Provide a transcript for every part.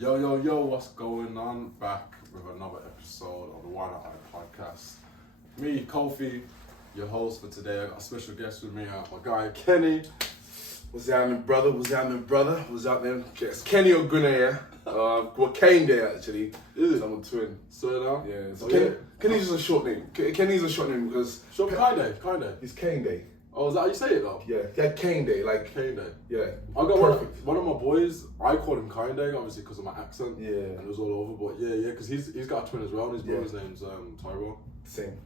Yo, what's going on? Back with another episode of the WhyNotI podcast. Me, Kofi, your host for today. I got a special guest with me, my guy Kenny. What's happening, brother? What's happening, brother? What's happening? It's Kenny Ogunneye. Well, Kane Day actually. I'm a twin. So now? Yeah. So yeah. Kenny's just a short name. Kenny's a short name because Short Kinda. he's Kane Day. Oh, is that how you say it though? Yeah, Kane Day, like Kinda. yeah. I got Perfect. one of my boys. I called him Kinda, obviously because of my accent. Yeah. And it was all over, but yeah, because he's got a twin as well. And his brother's name's Tyrone. Same.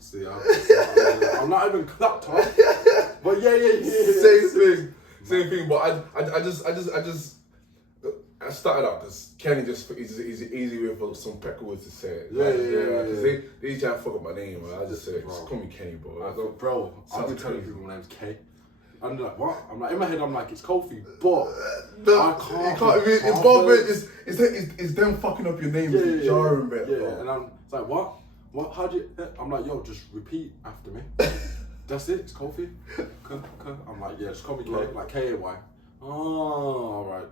See, I'm not even clapped up. But yeah. Same thing. But I started out because Kenny just is easy way for some pecker words to say it. Because they try to fuck up my name. Man. I just say, just call me Kenny, bro. Bro, I've been telling people my name's K. And they're like, what? I'm like, in my head, I'm like, it's Kofi, but I can't. It's them fucking up your name. It's jarring, bit. Yeah, and it's like, what? What? How do you? I'm like, yo, just repeat after me. That's it. It's Kofi. I'm like, yeah, just call me K, like K-A-Y. Oh, all right.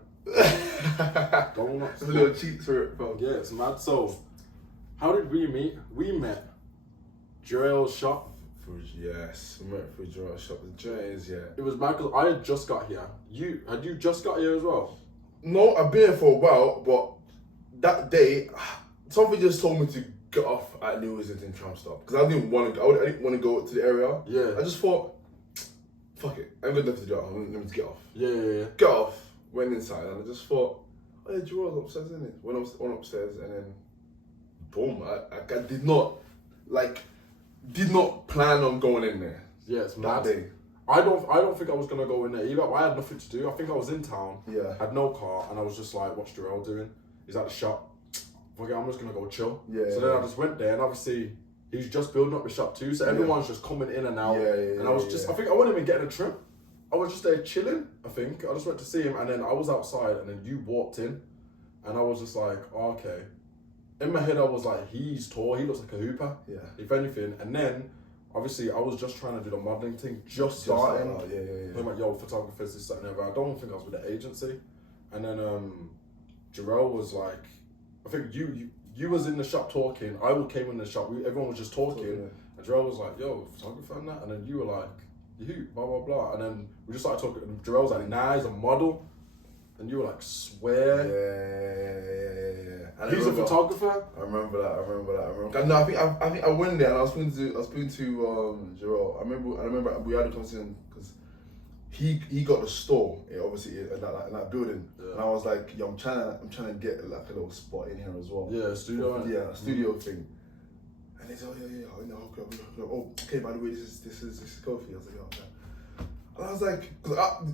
Don't It's a little cheat for it, bro. Yeah, it's mad. So, how did we meet? We met Jarrell's shop. Yes, we met through Jarrell's shop. The joint is, yeah. It was mad because I had just got here. Had you just got here as well? No, I've been here for a while, but that day, something just told me to get off at New Islington tram stop because I didn't want to. I didn't want to go to the area. Yeah. I just thought, fuck it, I'm good enough to do it. I'm going to get off. Yeah. Get off. Went inside and I just thought, oh yeah, Jarrell's upstairs, isn't it? Went upstairs and then, boom! I did not plan on going in there. Yeah, it's mad. That day. I don't think I was gonna go in there either. I had nothing to do. I think I was in town. Yeah. Had no car, and I was just like, what's Jarrell doing? He's at the shop. Okay, I'm just gonna go chill. Yeah. So then I just went there, and obviously he's just building up the shop too. So everyone's just coming in and out. Yeah. And I was just, I think I wasn't even getting a trim. I was just there chilling, I think. I just went to see him, and then I was outside, and then you walked in, and I was just like, oh, okay. In my head, I was like, he's tall, he looks like a hooper, if anything. And then, obviously, I was just trying to do the modelling thing, just starting. Yeah. I'm like, yo, photographers, this, that, and that. I don't think I was with the agency. And then Jarrell was like, I think you was in the shop talking, I came in the shop, everyone was just talking, and Jarrell was like, yo, photographer and that, and then you were like, you, blah, blah, blah. And then we just started talking, and Jarrell was like, nah, he's a model. And you were like, swear. Yeah. He's a photographer. I remember that. No, I think I went there and I was speaking to Jarrell. I remember we had a conversation because he got the store, obviously in that building. Yeah. And I was like, yo, I'm trying to get like a little spot in here as well. Yeah, a studio. Yeah, a studio thing. And they said, oh, okay, by the way, this is Kofi. I was like, oh, okay. And I was like,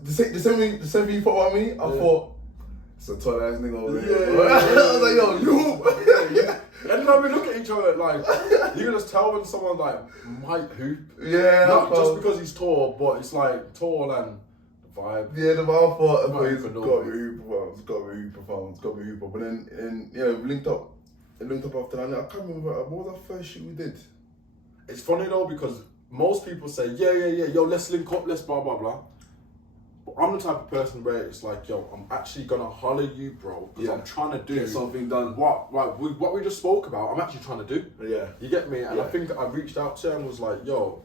the same thing you thought about me, I thought, it's a tall ass nigga over there. Yeah. I was like, yo, you. And then we look at each other like, you can just tell when someone like might hoop. Yeah. Not just because he's tall, but it's like tall and the vibe. Yeah, the vibe thought, He's it's got to be hooper. But then, we linked up. After that. I can't remember, what was our first shoot we did? It's funny though, because most people say, yeah, yo, let's link up, let's blah, blah, blah. But I'm the type of person where it's like, yo, I'm actually gonna holler you, bro, because I'm trying to do something done. What we just spoke about, I'm actually trying to do. Yeah. You get me? And I think I reached out to him and was like, yo,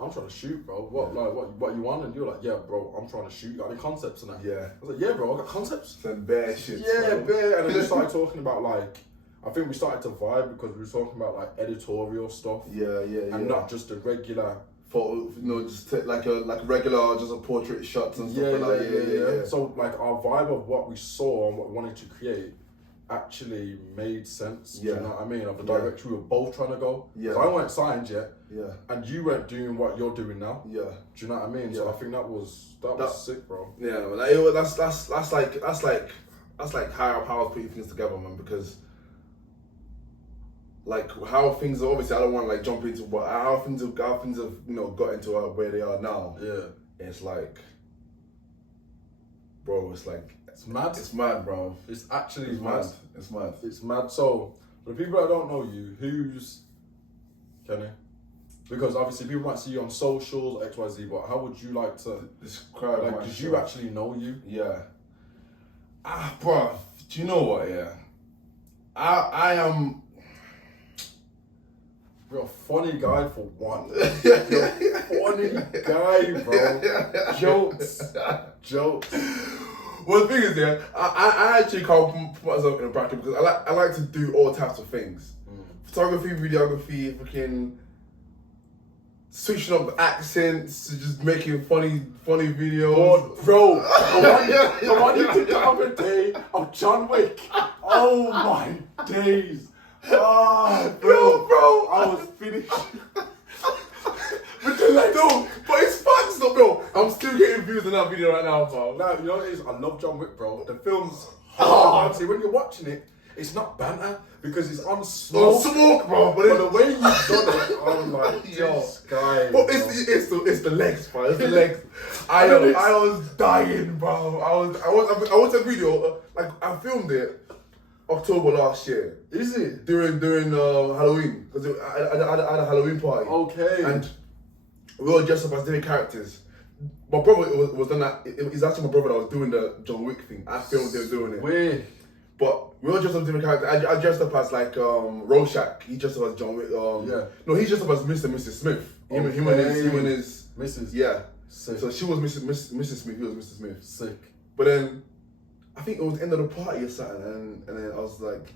I'm trying to shoot, bro. What you want? And you're like, yeah, bro, I'm trying to shoot. You got any concepts and that? Yeah. I was like, yeah, bro, I got concepts. Some bare shit. Yeah, bare. And then we started talking about like, I think we started to vibe because we were talking about like editorial stuff. Yeah. And not just a regular photo, just like a regular, just a portrait shots and stuff like that. Yeah. So like our vibe of what we saw and what we wanted to create actually made sense. Yeah. Do you know what I mean? Of the direction we were both trying to go. Yeah. So I weren't signed yet. Yeah. And you weren't doing what you're doing now. Yeah. Do you know what I mean? Yeah. So I think that was sick, bro. Yeah, man. That's like how I was putting things together, man, because like how things are, obviously I don't want to like jump into how things have got into where they are now. Yeah. It's like, bro, it's like it's mad. It's mad, bro. It's actually mad. It's mad. It's mad. So for the people that don't know you, who's Kenny? Because obviously people might see you on socials, XYZ, but how would you like to describe like, did you actually know you? Yeah. Bruh, do you know what? Yeah, I am. You're a funny guy for one. You're a funny guy, bro. Jokes. Well, the thing is, yeah, I actually can't put myself in a bracket because I like to do all types of things. Photography, videography, freaking switching up the accents, just making funny videos. Bro, the one you did the other day of John Wick. Oh my days. Ah, bro, I was finished. But it's fun stuff, bro. I'm still getting views on that video right now, bro. Nah, you know what it is? I love John Wick, bro. The film's hard. See, when you're watching it, it's not banter because it's on smoke. Bro. But the way you've done it, I'm like, this guy. But it's the legs, bro. It's the legs. I was dying, bro. I watched a video. Like I filmed it October last year. Is it? During Halloween. Because I had a Halloween party. Okay. And we all dressed up as different characters. My brother was done that. It's actually my brother that was doing the John Wick thing. I filmed him doing it. Weird. But we all dressed up as different characters. I dressed up as like Rorschach. He dressed up as John Wick. Yeah. No, he dressed up as Mr. and Mrs. Smith. Him and his Mrs. Yeah. Sick. So she was Mrs. Smith. He was Mr. Smith. Sick. But then I think it was the end of the party or something, and then I was like,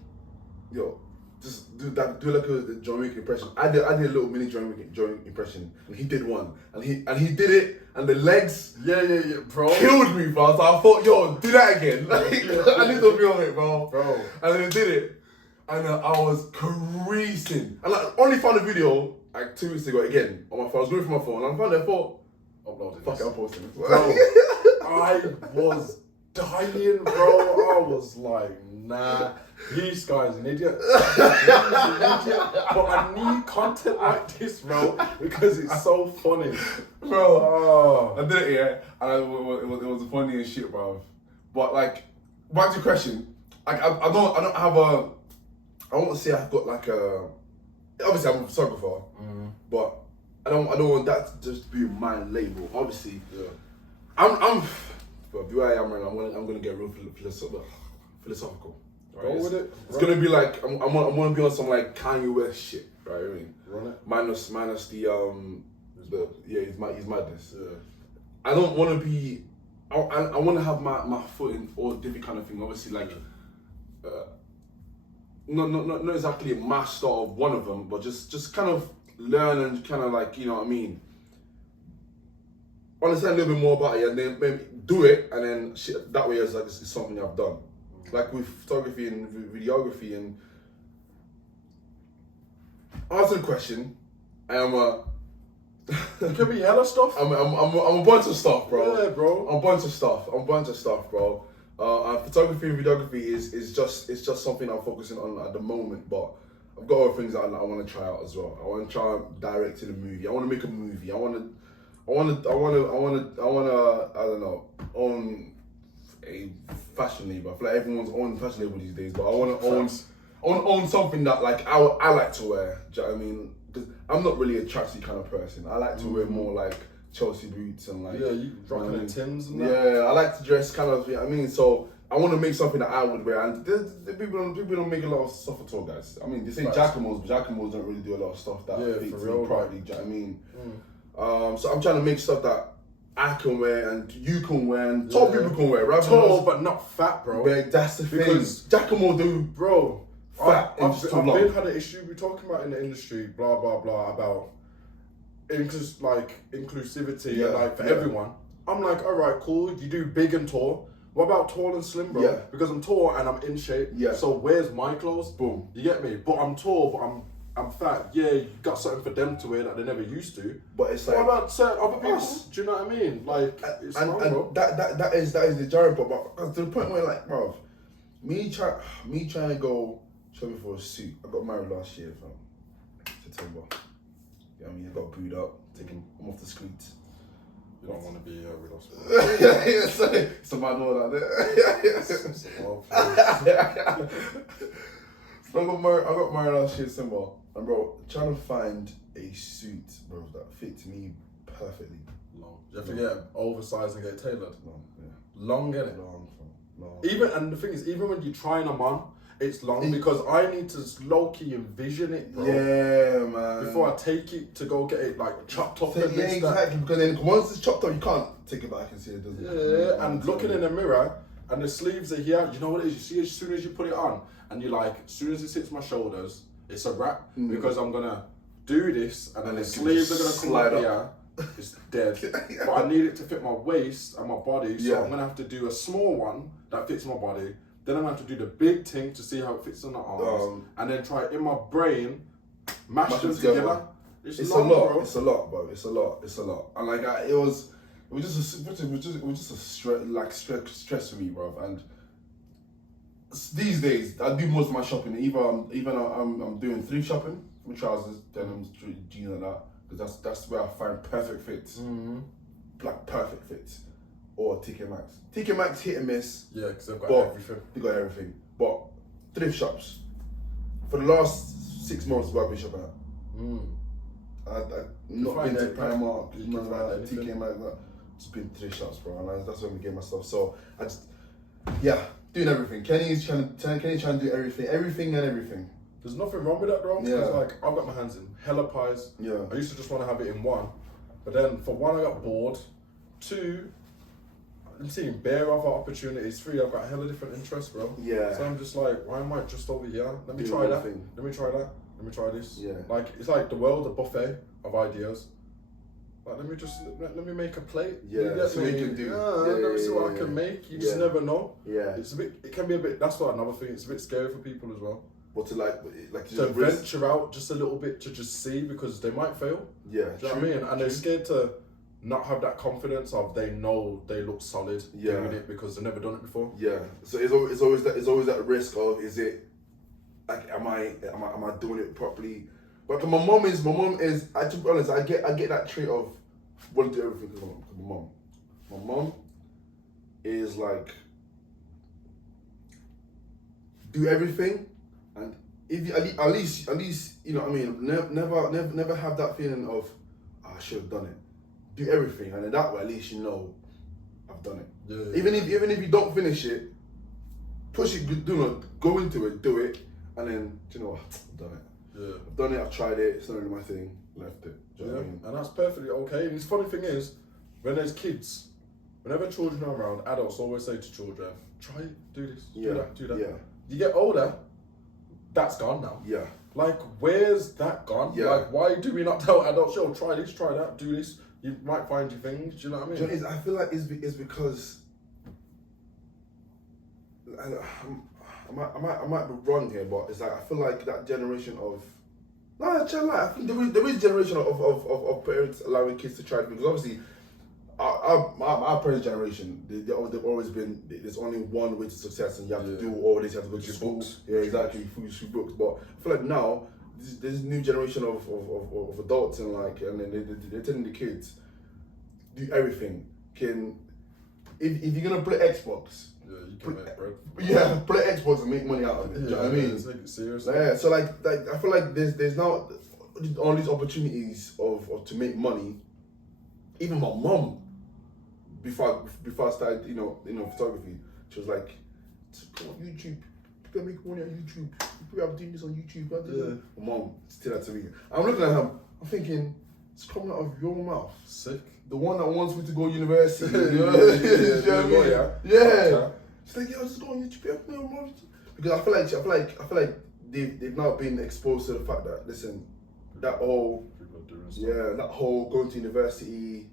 yo, just do like a John Wick impression. I did a little mini John Wick impression, and he did one, and he did it, and the legs Yeah, bro. killed me, bro. So I thought, yo, do that again. Like, I need to film it, bro. And then he did it, and I was creasing, and I only found a video like 2 weeks ago again on my phone. I was going through my phone, and I found it. I thought, uploaded. fuck it, I'm posting it. Bro, I was dying, bro. I was like, nah, this guy's an idiot. He's an idiot. But I need content like this, bro, because it's so funny. Bro, I did it, yeah, and it was funny as shit, bro. But like, back to the question, like I don't have a, I won't say I've got like a, obviously I'm a photographer, but I don't want that to just be my label. Obviously, yeah. But the way I am right now, I'm gonna get real philosophical. Right? Go with it. It's gonna be like I'm gonna be on some like Kanye West shit, right? I mean, Run it. minus his madness. Yeah. I don't want to be. I want to have my foot in all different kind of thing. Obviously, like, not exactly a master of one of them, but just kind of learn and kind of like, you know what I mean, understand a little bit more about it, and then maybe do it, and then shit, that way it's like it's something I've done. Like with photography and videography, and answer the question, I am a. It could be hella stuff. I'm a bunch of stuff, bro. Yeah, bro. I'm a bunch of stuff, bro. Photography and videography is just something I'm focusing on at the moment, but I've got other things that I want to try out as well. I want to try directing a movie. I want to make a movie. I want to I don't know, own a fashion label. I feel like everyone's owning fashion label these days, but I want to own something that like I like to wear. Do you know what I mean? Because I'm not really a tracksuit kind of person. I like to wear more like Chelsea boots and like, yeah, you rocking the Timbs and that. Yeah, I like to dress kind of. You know what I mean, so I want to make something that I would wear. And the people don't make a lot of stuff at all, guys. I mean, they say Jacamos, but Jacamos don't really do a lot of stuff that fits me properly. Do you know what I mean? So I'm trying to make stuff that I can wear and you can wear and tall people can wear. Right? Tall but not fat, bro. Yeah, that's the thing. Because Jacamo do, bro. Fat I've been had an issue we're talking about in the industry, blah blah blah, about inclusivity and like for everyone. I'm like, all right, cool. You do big and tall. What about tall and slim, bro? Yeah. Because I'm tall and I'm in shape. Yeah. So where's my clothes? Boom. You get me? But I'm tall, but I'm fat. Yeah, you got something for them to wear that they never used to. But it's like, what about certain other people? Do you know what I mean? Like, it's wrong, bro. That is the jarring part. But to the point where like, bro, me trying to go shopping for a suit. I got married last year, fam. September. You know what I mean? I got booed up, I'm off the streets. You don't want to be with us. It's a mad world out there. It's a wild place. So I got married last year, December. And bro, trying to find a suit, bro, that fits me perfectly. Long. You have to get oversized and get tailored. Long, yeah. Long, get it? Long, No. And the thing is, even when you're trying them on, it's long because I need to low-key envision it, bro. Yeah, man. Before I take it to go get it like chopped up. Yeah, exactly. Because then once it's chopped up, you can't take it back and see it, doesn't it? Yeah, and looking in the mirror, and the sleeves are here. You know what it is? You see, as soon as you put it on, and you're like, as soon as it hits my shoulders, it's a wrap because I'm gonna do this, and then the sleeves are gonna slide up here. It's dead. But I need it to fit my waist and my body, so I'm gonna have to do a small one that fits my body. Then I'm gonna have to do the big thing to see how it fits on the arms, and then try it in my brain, mash them together. It's a long, lot. bro. It's a lot, bro. It's a lot. And like it was just a stress for me, bro. And these days I do most of my shopping. Either I'm doing thrift shopping with trousers, denim, jeans, like that, because that's where I find perfect fits, like perfect fits. Or TK Maxx. TK Maxx hit and miss. Yeah, because they've got everything. They got everything. But thrift shops, for the last 6 months, I've been shopping at. I've not been to Primark, TK Maxx, just been thrift shops, bro. And that's when we get my stuff. So I just, doing everything. Kenny's trying to do everything and everything. There's nothing wrong with that, bro. Yeah. Because like I've got my hands in hella pies. Yeah. I used to just want to have it in one, but then for one I got bored. 2, I'm seeing bare other opportunities. 3, I've got hella different interests, bro. Yeah. So I'm just like, why am I just over here? Let me try that. Let me try that. Let me try this. Yeah. Like it's like the world, a buffet of ideas. Like let me make a plate. Yeah. So we can do. Let me see what I can make. You just never know. Yeah. It can be a bit. That's what another thing. It's a bit scary for people as well. But to like to venture out just a little bit to just see because they might fail. Yeah. Do you know what I mean? And they're scared to not have that confidence of they know they look solid doing it because they've never done it before. Yeah. So it's always that risk of, is it like, am I doing it properly? But my mom is to be honest, I get that trait of want to do everything because my mom is like, do everything, and if you at least you know what I mean, never have that feeling of, I should have done it. Do everything, and then that way at least you know I've done it. Yeah. Even if you don't finish it, push it, go into it, do it, and then do you know what, I've done it. Yeah. I've done it, I've tried it, it's not really my thing, left it. Do you know what I mean? And that's perfectly okay. And the funny thing is, when there's kids, whenever children are around, adults always say to children, try it, do this, do that. Yeah. You get older, that's gone now. Yeah. Like, where's that gone? Yeah. Like, why do we not tell adults, yo, try this, try that, do this? You might find your things, do you know what I mean? Do you know, I feel like it's because I might be wrong here, but it's like I feel like that generation of I think there is a generation of parents allowing kids to try, because obviously our parents' generation they've always been, there's only one way to success and you have to do all this, you have to go to school. Books. Yeah, exactly, through books. But I feel like now there's a new generation of adults and they're telling the kids, do everything. If you're gonna play Xbox, you can make bread. Yeah, play Xbox and make money out of it. Do you know what I mean? Take it serious. Yeah, so like I feel like there's now all these opportunities of to make money. Even my mom, before I started, photography, she was like, "Come on YouTube, you can make money on YouTube. People are doing this on YouTube." Yeah. My mom said that to me. I'm looking at her, I'm thinking, it's coming out of your mouth. Sick. The one that wants me to go to university. Yeah. She's like, "Yo, just go on YouTube." Because I feel like they've now been exposed to the fact that, listen, that whole that whole going to university,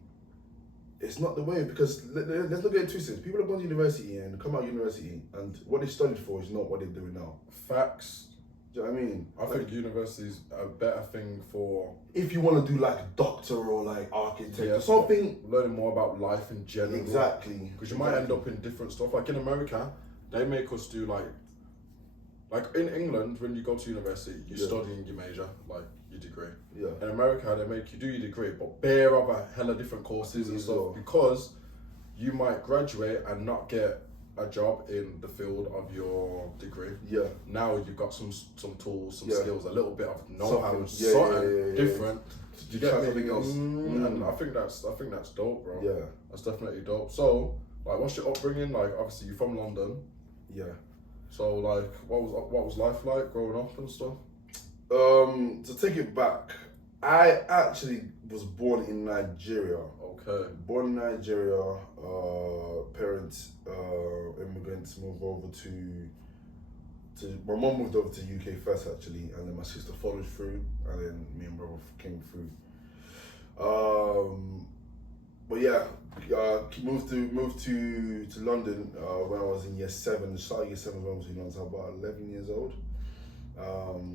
it's not the way, because let's look at it twisted. People are going to university and come out of university and what they studied for is not what they're doing now. Facts. Do you know what I mean? I think university's a better thing for if you want to do like a doctor or like architect or something. Learning more about life in general. Exactly. Because you might end up in different stuff. Like in America, they make us do like in England, when you go to university, you're studying your major, like your degree. Yeah. In America, they make you do your degree, but bare other hella different courses and stuff, because you might graduate and not get a job in the field of your degree. Yeah. Now you've got some tools, some skills, a little bit of know-how, something different. You get something else. And I think that's dope, bro. Yeah. That's definitely dope. So Like, what's your upbringing? Like, obviously you're from London, Yeah. so like, what was life like growing up and stuff? To take it back, I actually was born in Nigeria. Okay. Born in Nigeria, parents, immigrants moved over to my mom moved over to UK first actually, and then my sister followed through, and then me and brother came through. But yeah, moved to London when I was in year 7. Started year 7 when I was in London, so about 11 years old.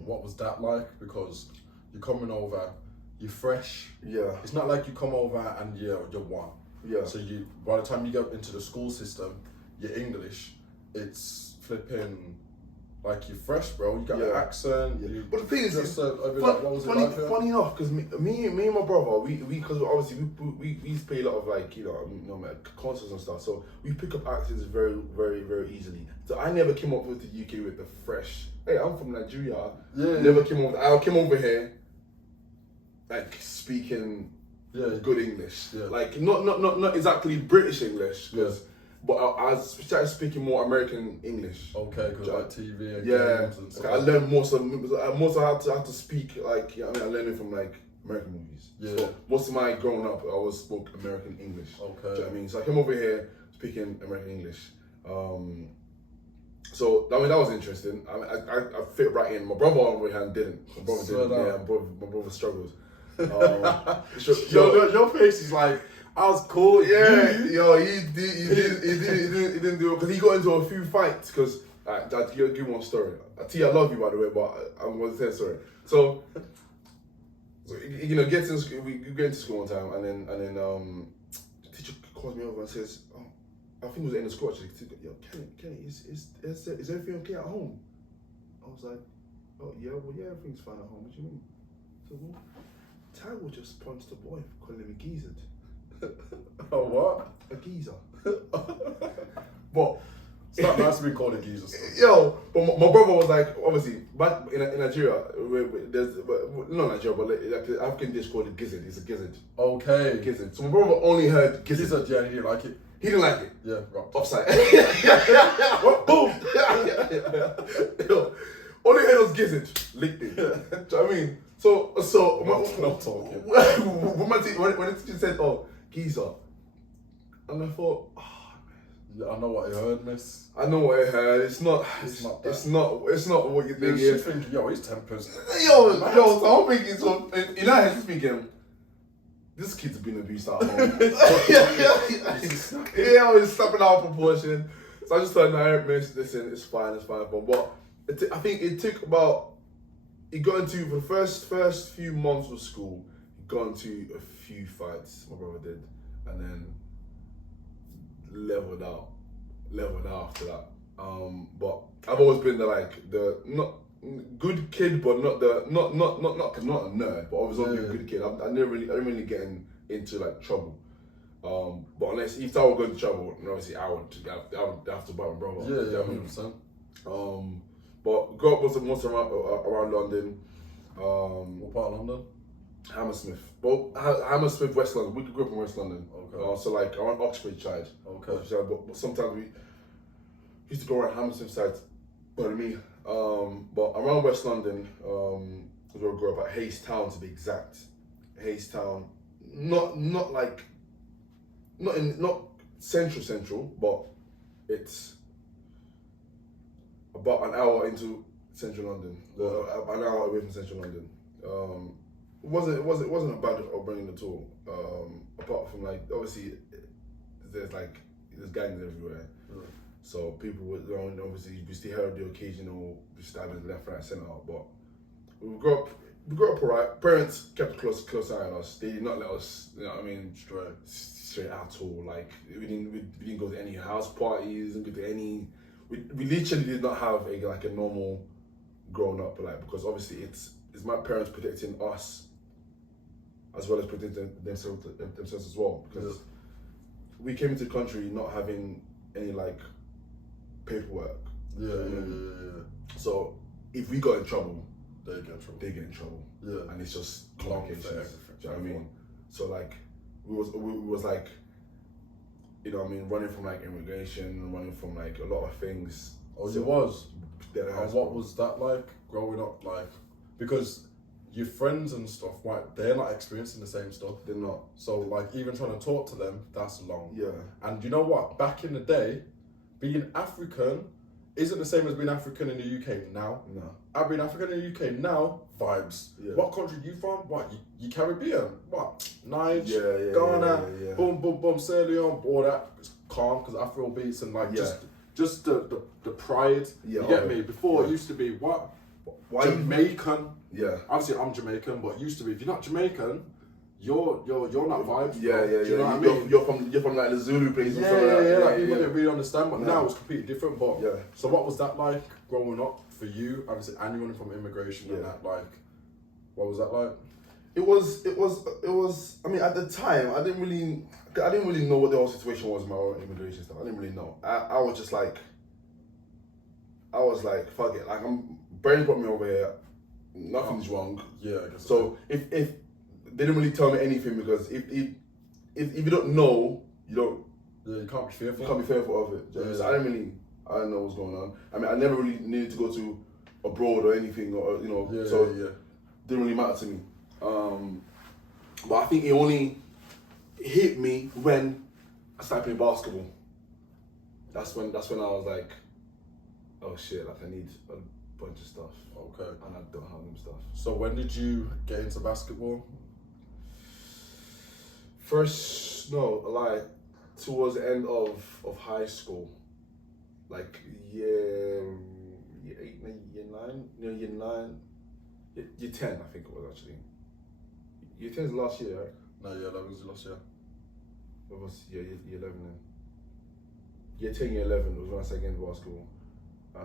What was that like? Because you're coming over, you're fresh. Yeah. It's not like you come over and you're one. Yeah. So you, by the time you get into the school system, you're English. It's flipping like you're fresh, bro. You got an accent. Yeah. But the thing is, funny enough, because me and my brother, we because obviously we used to play a lot of like concerts and stuff, so we pick up accents very, very, very easily. So I never came up with the UK with the fresh. Hey, I'm from Nigeria. Yeah. Never came over. I came over here, like speaking good English. Yeah. Like not exactly British English, but I started speaking more American English. Okay, because like TV and games and stuff. I learned most of how to speak, like, you know what I mean, I learned it from like American movies. Yeah. So most of my growing up, I always spoke American English. Okay. Do you know what I mean? So I came over here speaking American English. So I mean that was interesting. I fit right in. My brother on the other hand didn't. My brother didn't. Yeah, my brother struggled. Your face is like, I was cool. Yeah, he didn't do it because he got into a few fights. Because I'll give you one story. I tell you I love you, by the way, but I'm going to tell a story. So you know, we get into school one time, and then the teacher calls me over and says, "Oh, I think it was the end of school actually. Yo, Kenny, is everything okay at home?" I was like, "Oh yeah, well yeah, everything's fine at home. What do you mean?" So well, Tag just punched the boy for calling him a geezer. Oh, what? A geezer. But it's not nice to be called a geezer. Yo, but my brother was like, obviously, back in Nigeria, there's not Nigeria, but like the African dish called a gizzard. It's a gizzard. Okay. Gizzard. So my brother only heard gizzard. Yeah, he didn't like it. He didn't like it. Yeah, right. Offside. Boom. Yo, only heard was gizzard. Licked it. Do you know what I mean? So not talking. When the teacher said, "Oh, geezer," and I thought, "Oh, man. I know what I heard, miss. I know what I heard. It's not what you think. She's thinking, yo, his temper's. So I'm thinking, so in our head, thinking, this kid's been abused at home. Yeah, I was snapping out of proportion. So I just thought, no, miss, listen, it's fine. But I think it took about. He got into, for the first few months of school, he got into a few fights, my brother did, and then leveled out after that. But I've always been the not good kid, but not a nerd, but I was always a good kid. I didn't really get into like trouble. But unless if I would go into trouble, obviously I would have to buy my brother. Yeah, 100%. But grew up most around London. What part of London? Hammersmith. Well, Hammersmith, West London. We grew up in West London. Okay. So like around Oxford side. Okay. But sometimes we used to go around Hammersmith side. Pardon me. But around West London, is where I grew up at Hayes Town to be exact. Hayes Town. Not central, but it's about an hour into central London, an hour away from central London. It wasn't a bad upbringing at all. Apart from like obviously there's gangs everywhere, so people would obviously we still heard the occasional stabbing left, right, centre. But we grew up alright. Parents kept close eye on us. They did not let us, you know what I mean, straight at all. Like we didn't go to any house parties, didn't go to any. We literally did not have a normal growing up, because obviously it's my parents protecting us as well as protecting themselves as well, because we came into the country not having any paperwork. Yeah. So if we got in trouble, they get in trouble. Yeah, and it's just complications. Do you know what I mean? So we was you know what I mean, running from like immigration, running from like a lot of things. Oh, you was? Dead And ass, what bro. was that like growing up? Like, because your friends and stuff, right? They're not experiencing the same stuff. They're not. So like even trying to talk to them, that's long. Yeah. And you know what? Back in the day, being African isn't the same as being African in the UK now. No. I've been African in the UK now, vibes. Yeah. What country you from? What, you Caribbean? What? Niger, Yeah, Ghana, yeah. boom, boom, boom, Sierra Leone, all that. It's calm because Afro beats and like just the pride. Yeah, You get me? Before it yeah. used to be what? Why Jamaican. Yeah. Obviously, I'm Jamaican, but it used to be if you're not Jamaican, you're not vibes. Yeah, bro. yeah, Do you know what I mean? You're from like the Zulu place or Yeah, something like that. like people didn't really understand, but No. now it's completely different. But Yeah. so what was that like growing up for you? Obviously, anyone from immigration and that, like, what was that like? It was. I mean, at the time, I didn't really know what the whole situation was with my own immigration stuff. I didn't really know. I was just like, fuck it. Like, Bernie brought me over here. Nothing's wrong. Yeah, I guess. So if they didn't really tell me anything, because if you don't know, you don't. Yeah, you can't be fearful. You can't be fearful of it. Yeah. So I didn't know what's going on. I mean, I never really needed to go to abroad or anything, or you know. Yeah, so yeah. didn't really matter to me. But I think it only hit me when I started playing basketball. That's when I was like, oh shit, like I need a bunch of stuff. Okay. And I don't have them stuff. So when did you get into basketball? Towards the end of high school. Like year 8, year 9, year 9, year 10 I think it was actually. Year 10 is last year, right? No, yeah, that was last year. What was year 11 then? Year 10, year 11 was when I started getting into basketball. I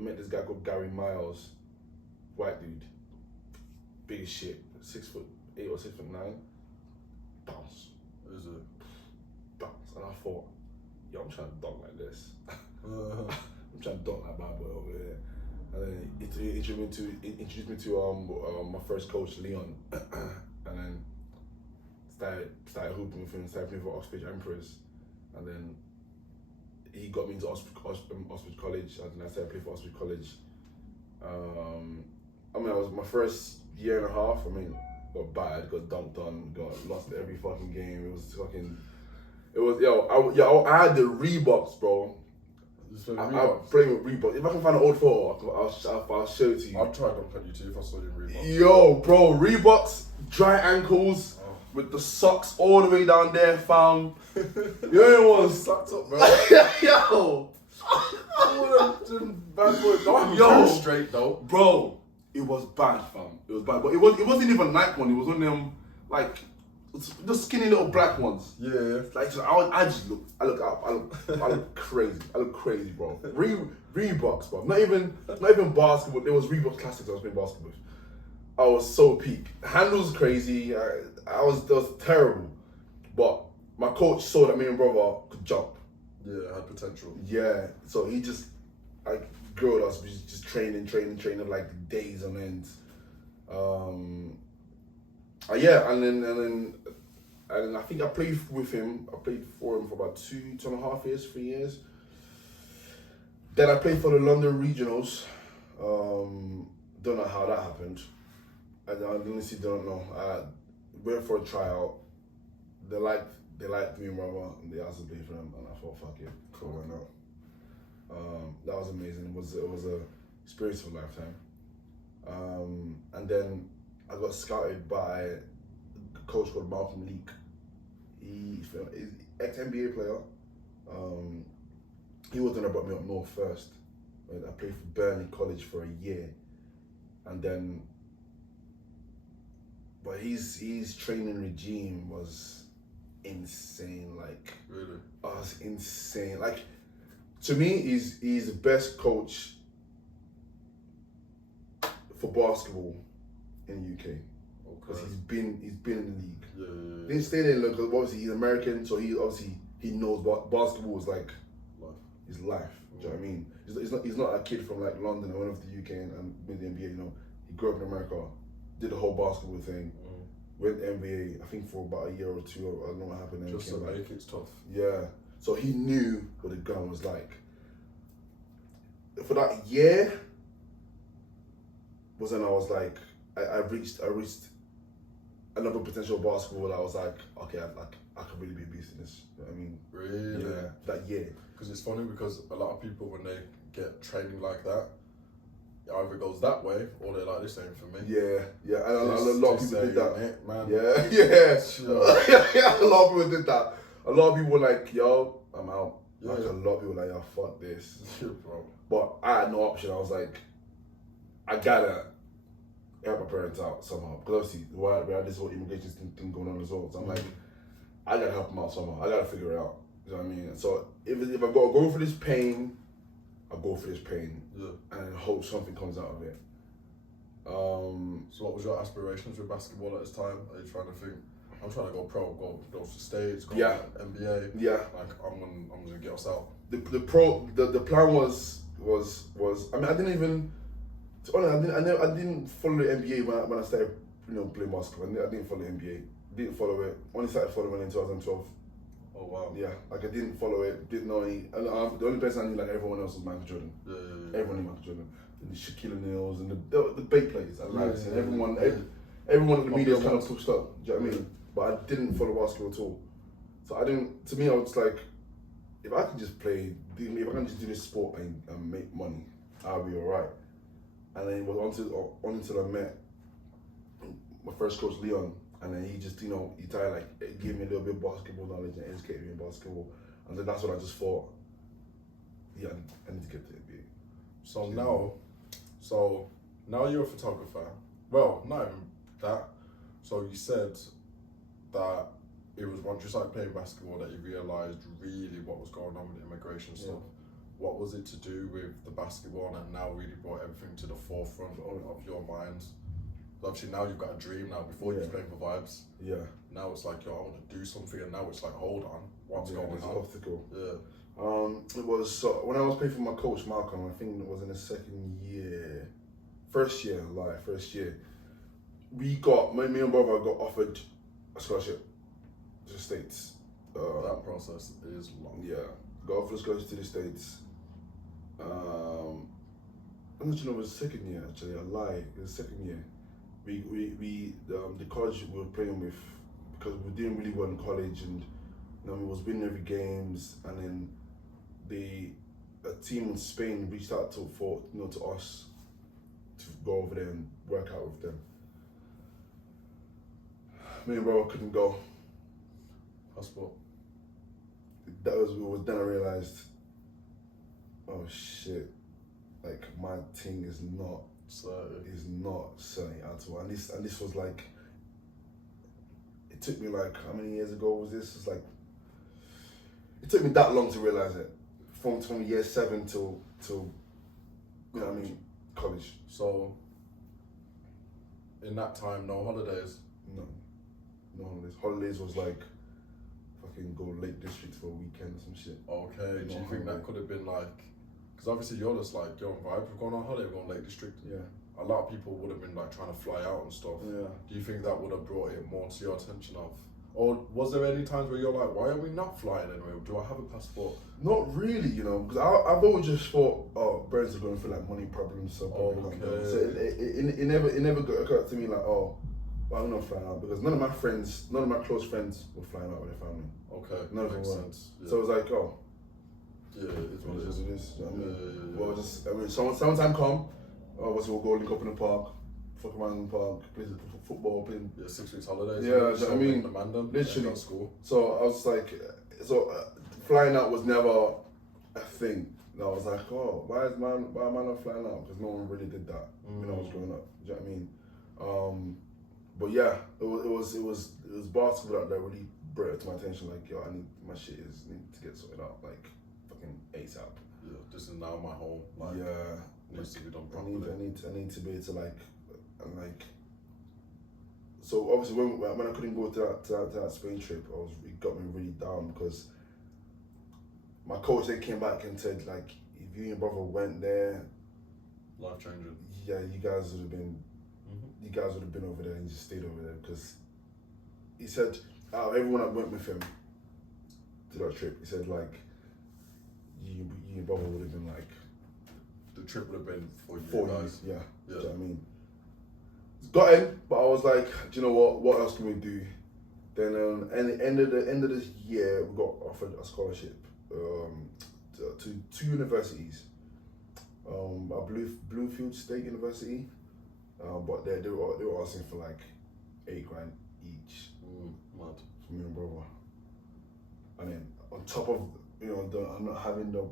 met this guy called Gary Miles, white dude, big as shit, 6'8" or 6'9", bounce, Is it? bounce, and I thought, yo, I'm trying to dunk like this. I'm trying to dunk like bad boy over here. And then he introduced me to my first coach, Leon, and then started hooping with him, started playing for Oxbridge Emperors, and then he got me into Oxbridge College, and then I started playing for Oxbridge College. I mean, I was my first year and a half. I mean, got battered, got dunked on, got lost every fucking game. I had the Reeboks, bro. I'm playing with Reebok. If I can find an old photo, I'll show it to you. I'll try to dunk at you too if I saw you in Reebok. Yo, bro, Reeboks, dry ankles, with the socks all the way down there, fam. You know what it was? Sucked up, bro. Yo! Bad boy. Don't Yo. have straight though. Bro, it was bad, fam. It was bad. But it wasn't even Nike one. It was one of them, like, the skinny little black ones. Yeah. Like, I look crazy. I look crazy, bro. Reeboks, bro. Not even basketball. There was Reebok Classics I was playing basketball with. I was so peak. Handles crazy. That was terrible. But my coach saw that me and brother could jump. Yeah, had potential. Yeah. So he just grilled us. We just training like days on end. And then I think I played with him. I played for him for about 2.5 years, 3 years. Then I played for the London Regionals. Don't know how that happened. I honestly don't know. I went for a tryout. They liked me and brother, and they asked me to play for them, and I thought, fuck it, cool, why not? That was amazing. It was a experience of a lifetime. And then I got scouted by a coach called Malcolm Leake. He's ex-NBA player. He was gonna brought me up north first. I played for Burnley College for a year, and then, but his training regime was insane. Like, Really? it's insane. Like, to me, he's the best coach for basketball in the UK. Because he's been in the league. Yeah. Didn't stay there because obviously he's American, so he knows basketball is like his life. Do you know what I mean? He's not a kid from like London or went over to the UK and made the NBA. You know, he grew up in America, did the whole basketball thing, went NBA. I think for about a year or two. I don't know what happened. Just to make it tough. Yeah, So he knew what the ground was like. For that year, was when I was like, I reached another potential basketball that I was like, okay, I could really be a beast in this. You know what I mean? Really? Yeah, that year. Because it's funny because a lot of people, when they get training like that, it either goes that way or they're like, this ain't for me. Yeah, and a lot of people did that. It, man. Yeah. Sure. A lot of people did that. A lot of people were like, yo, I'm out. Yeah. Like, a lot of people were like, yo, fuck this. Yeah, bro. But I had no option. I was like, I gotta help my parents out somehow. Because obviously, we had this whole immigration thing going on as well. So I'm like, I gotta help them out somehow. I gotta figure it out. You know what I mean? So if I gotta go for this pain, I'll go for this pain. Yeah. And hope something comes out of it. So what was your aspirations with basketball at this time? Are you trying to think, I'm trying to go pro, go for States, go NBA. Yeah. Like I'm gonna get us out. The plan was I mean, I didn't even, to be honest, I didn't follow the NBA when I started, playing basketball. I didn't follow the NBA. Didn't follow it. Only started following it in 2012. Oh wow. Yeah, like I didn't follow it. Didn't know any. The only person I knew, like everyone else, was Michael Jordan. Yeah. Everyone knew Michael Jordan. And the Shaquille O'Neals and the big players. And everyone in the media was kind of pushed up. Do you know what I mean? But I didn't follow basketball at all. So I didn't. To me, I was like, if I can just play, if I can just do this sport and make money, I'll be alright. And then it was until I met my first coach, Leon, and then he just, he tried like give me a little bit of basketball knowledge and educate me in basketball. And then that's what I just thought, yeah, I need to get to the NBA. So now you're a photographer. Well, not even that. So you said that it was once you started playing basketball that you realised really what was going on with immigration stuff. What was it to do with the basketball and now really brought everything to the forefront of your mind? Obviously now you've got a dream now. Before you was playing for vibes. Yeah. Now it's like, yo, I want to do something, and now it's like, hold on, what's going on? Obstacle. Yeah. It was when I was playing for my coach Malcolm. I think it was in the first year. We got me and brother got offered a scholarship to the States. That process is long. Yeah, got offered a scholarship to the States. I'm not sure, it was the second year actually. I lie. It was the second year. The college we were playing with, because we were doing really well in college, and we was winning every games, and then a team in Spain reached out to us to go over there and work out with them. Me and brother couldn't go. Passport. It was then I realized, oh shit, like my thing is not certain at all. And this was like, it took me like, how many years ago was this? It's like, it took me that long to realize it. From year 7 till you know what I mean, college. So in that time, no holidays? No holidays. Holidays was like fucking go Lake District for a weekend or some shit. Okay, do you think that could have been like, because obviously you're just like, yo, vibe, we're going on holiday, we're going Lake District. Yeah. A lot of people would have been like trying to fly out and stuff. Yeah. Do you think that would have brought it more to your attention of, or was there any times where you're like, why are we not flying anyway? Do I have a passport? Not really, because I've always just thought, oh, parents are going through like money problems, so so it never occurred to me like, oh, well, I'm not flying out, because none of my close friends were flying out with their family. Okay, none of them makes were. sense. Yeah. So it was like, oh, yeah, it's what it is. It is. You know what I mean? Yeah. Well, just summertime come. We'll go link up in the park, fuck around in the park, play football, play. Yeah, 6 weeks holidays. Yeah, I mean, literally school. So I was like, flying out was never a thing. And I was like, oh, why am I not flying out? Because no one really did that when I was growing up. Do you know what I mean? But yeah, it was basketball that really brought it to my attention. Like, yo, my shit need to get sorted out, like fucking ASAP. Yeah, this is now my home. Like, yeah. Needs to be done properly. I need to be able to like. So obviously when I couldn't go to that Spain trip, it got me really down, because my coach, they came back and said, like, if you and your brother went there, life changing. Yeah, you guys would have been over there and just stayed over there, because he said out of everyone that went with him, to that trip. He said like, you and your brother would have been like. The trip would have been for you 4 guys. years, yeah. Yeah. Do you know what I mean? It's got him, but I was like, do you know what? What else can we do? Then at the end of this year, we got offered a scholarship to 2 universities. Bluefield State University, but they were asking for like $8,000 each. Mad. For me and brother. And then on top of I'm not having the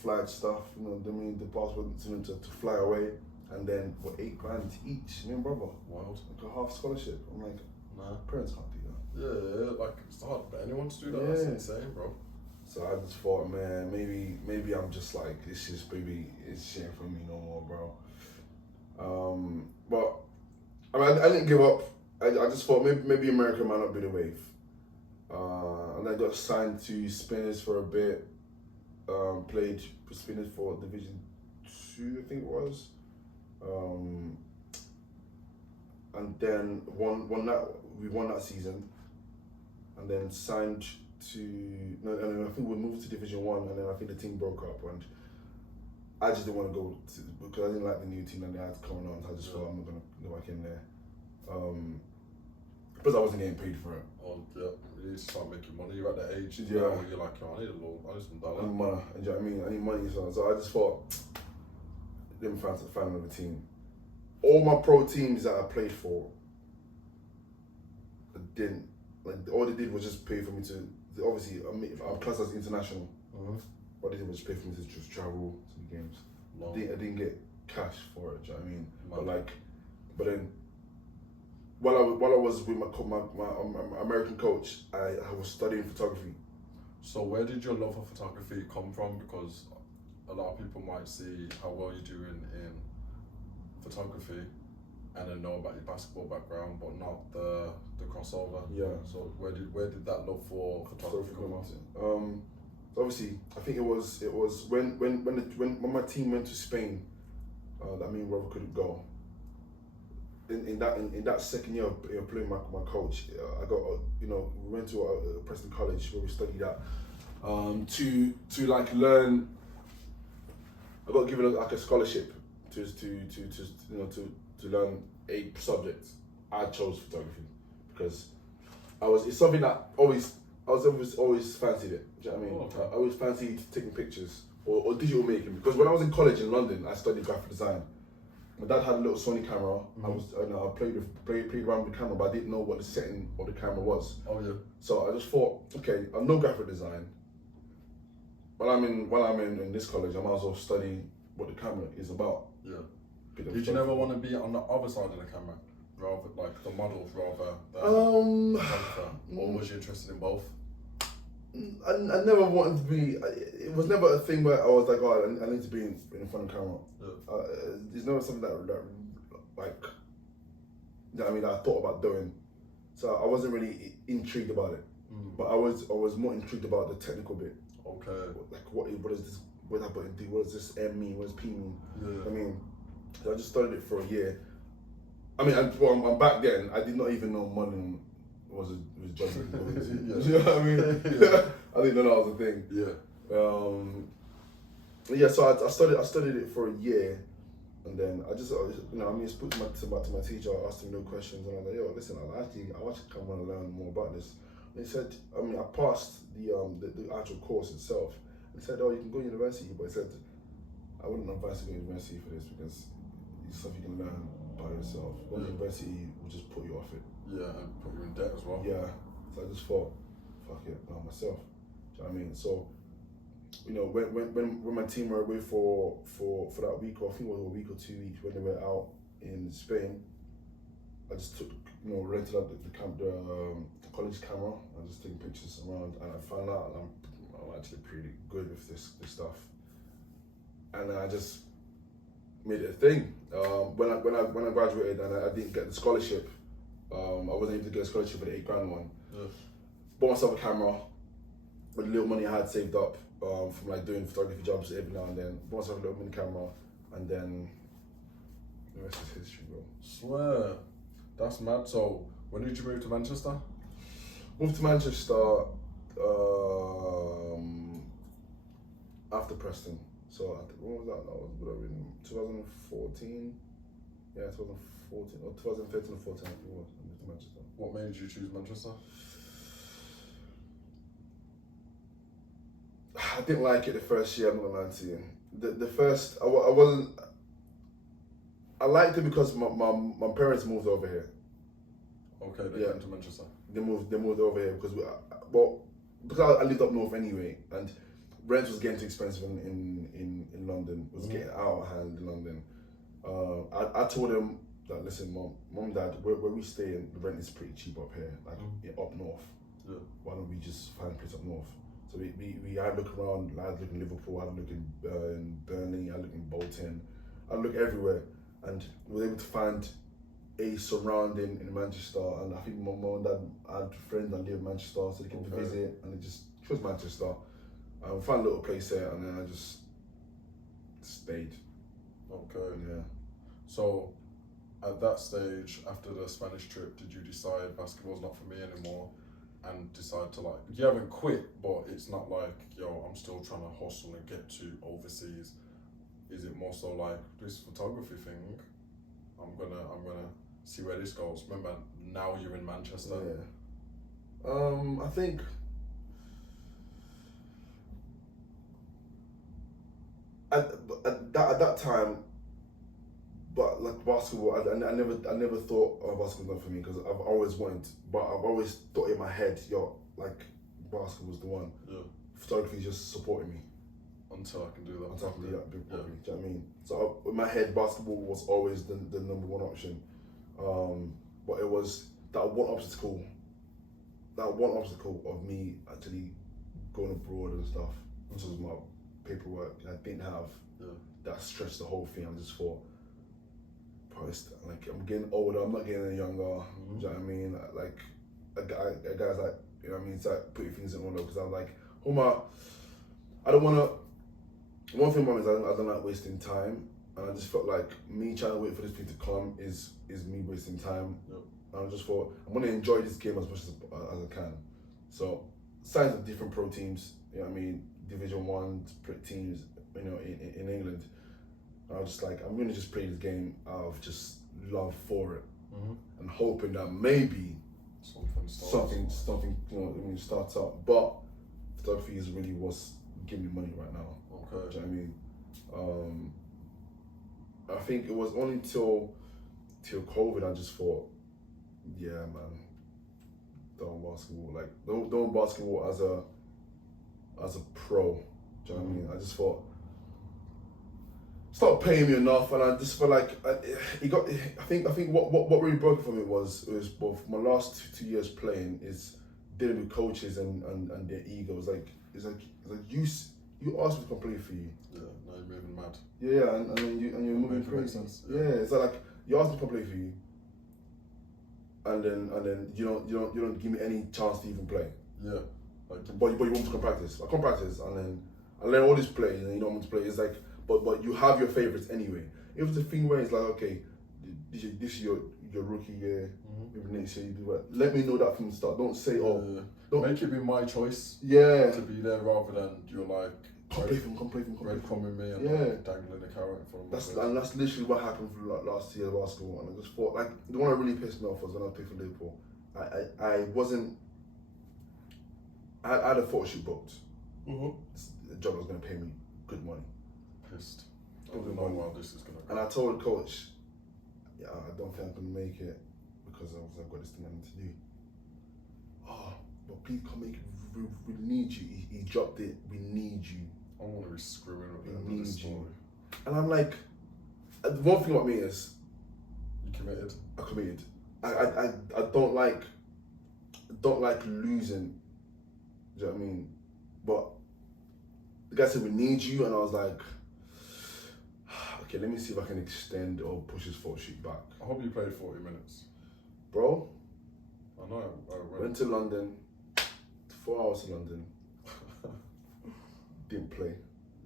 flight stuff, the passport to fly away, and then for $8,000 each, me and brother. Wild. Like a half scholarship. I'm like, nah, parents can't do that. Yeah, like it's hard for anyone to do that. Yeah. That's insane, bro. So I just thought, man, maybe I'm just like, this is maybe it's shit for me no more, bro. But I mean, I didn't give up. I just thought maybe America might not be the wave. And I got signed to Spinners for a bit. Played for Spinners for Division 2, I think it was. And then we won that season. And then signed and then I think we moved to Division 1, and then I think the team broke up, and I just didn't want to go because I didn't like the new team that they had coming on. So I just thought I'm not gonna go back in there. Because I wasn't getting paid for it. Oh yeah, you need to start making money. You're at the age Yeah. now where you're like, I need some I dollar. need money. Do you know what I mean? I need money. So I just thought, didn't find another team. All my pro teams that I played for, didn't like. All they did was just pay for me to. Obviously, I'm classed as international. What they did was just pay for me to just travel to the games. No. I didn't get cash for it. Do you know what I mean? Man. But then. While I was with my American coach, I was studying photography. So where did your love for photography come from? Because a lot of people might see how well you're doing in photography and then know about your basketball background, but not the crossover. Yeah. So where did that love for photography come from? Obviously, I think it was when my team went to Spain, that me and Robert couldn't go. In that second year of playing my coach, I got we went to Preston College where we studied that to like learn. I got given like a scholarship to learn a subject. I chose photography because it's something that I was always fancied it. Do you know what I mean? Oh, okay. I always fancied taking pictures or digital making, because when I was in college in London, I studied graphic design. My dad had a little Sony camera. I played around with the camera, but I didn't know what the setting of the camera was. Oh yeah. So I just thought, okay, I know graphic design. While I'm in this college, I might as well study what the camera is about. Yeah. Did you never want to be on the other side of the camera, rather like the models, rather than the photographer, or was you interested in both? I never wanted to be. It was never a thing where I was like, oh, I need to be in front of the camera. Yeah. It's never something that I thought about doing. So I wasn't really intrigued about it, but I was more intrigued about the technical bit. Okay. Like what is this? What happened? What does this M mean? What does P mean? Yeah. I mean, so I just studied it for a year. I mean, I'm back then. I did not even know modeling was a job. Yeah. You know what I mean? Yeah. I didn't know that was a thing. Yeah. So I studied it for a year, and then I spoke to my teacher. I asked him no questions, and I was like, yo, listen, I actually kind of want to learn more about this. And he said, I passed the actual course itself. He said, oh, you can go to university, but he said, I wouldn't advise you to go to university for this because it's stuff you can learn by yourself. Going to university will just put you off it. Yeah, and put you in debt as well. Yeah. So I just thought, fuck it, by myself. Do you know what I mean? So, when my team were away for that week, or I think it was a week or 2 weeks, when they were out in Spain, I just took, rented out the college camera. I was just taking pictures around, and I found out I'm actually pretty good with this stuff. And then I just made it a thing. When I graduated and I didn't get the scholarship, I wasn't able to get a scholarship for the $8,000 one. Yeah. Bought myself a camera with the little money I had saved up from like doing photography jobs every now and then. Bought myself a little mini camera, and then the rest is history, bro. Swear, that's mad. So when did you move to Manchester? Moved to Manchester after Preston. So when was that? That would have been 2014. Yeah, 2014 or 2013 or 14. I think it was. I moved to Manchester. What made you choose Manchester? I didn't like it the first year. I'm not gonna lie to you. The first, I wasn't. I liked it because my parents moved over here. Okay, they came to Manchester. They moved over here because because I lived up north anyway, and rent was getting too expensive in London. It was getting out of hand in London. I told them that, listen, mom and dad, where we stay, the rent is pretty cheap up here, like up north. Yeah. Why don't we just find a place up north? So we had a look around. I had a look in Liverpool. I had a look in Burnley. I had a look in Bolton. I looked everywhere, and we were able to find a surrounding in Manchester. And I think my mom and dad had friends that live in Manchester, so they came to visit, and they just chose Manchester. We found a little place there, and then I just stayed. Okay. Yeah. So, at that stage, after the Spanish trip, did you decide basketball's not for me anymore, and decide to, like, you haven't quit, but it's not like, yo, I'm still trying to hustle and get to overseas? Is it more so like, this photography thing, I'm gonna see where this goes? Remember, now you're in Manchester. Yeah. I think at that time, but like basketball, I never thought basketball was not for me, because I've always wanted, but I've always thought in my head, yo, like basketball's the one. Yeah. Photography is just supporting me. Until I can do that. Until I can do that big properly. Do you know what I mean? So in my head, basketball was always the number one option. But it was that one obstacle of me actually going abroad and stuff, which was my paperwork. I didn't have that stretched the whole thing. I just thought, like, I'm getting older, I'm not getting any younger. Do you know what I mean? Like, a guy's like, you know what I mean? It's like putting things in order, because I'm like, I don't want to. One thing about me is I don't like wasting time, and I just felt like me trying to wait for this thing to come is me wasting time. Yep. And I just thought, I'm going to enjoy this game as much as I can. So, signs of different pro teams, you know what I mean, Division 1 teams, you know, in England. And I was just like, I'm going to just play this game out of just love for it, and hoping that maybe something, you know, when you start up. But photography is really what's giving me money right now. Okay. Do you know what I mean? I think it was only till COVID I just thought, yeah, man, don't basketball. Like, don't basketball as a pro. Do you know what I mean? I just thought, stop paying me enough, and I just felt like I think what really broke it for me was both my last 2 years playing is dealing with coaches and their egos. It's like you asked me to come play for you. Yeah, now you're moving mad. Yeah, and you're moving crazy. Yeah, it's like you asked me to come play for you, and then you don't give me any chance to even play. Yeah. But you want me to come practice. I come practice, and then I learn all these plays, and you don't want me to play. It's like, but you have your favorites anyway. It was the thing where it's like, okay, this is your rookie year. Maybe next year you do that. Let me know that from the start. Don't say, don't make it be my choice. Yeah. To be there rather than you're like, come play for me. Breadcrumbing me and like dangling the carrot in front of me. And that's literally what happened for last year basketball. And I just thought, like, the one that really pissed me off was when I played for Liverpool. I had a photo shoot booked. The job was going to pay me good money. Pissed. I don't know how this is going to go. And I told the coach, yeah, I don't think I'm going to make it because I've got this thing I need to do. Oh, but please come make it. We need you. He dropped it. We need you. I want to be screwing with this story. And I'm like, one thing about me is, you committed. I committed. I don't like losing. Do you know what I mean? But the guy said we need you, and I was like, okay, let me see if I can extend or push his photo shoot back. I hope you played 40 minutes. Bro, I know. I went to London, 4 hours to London. Didn't play.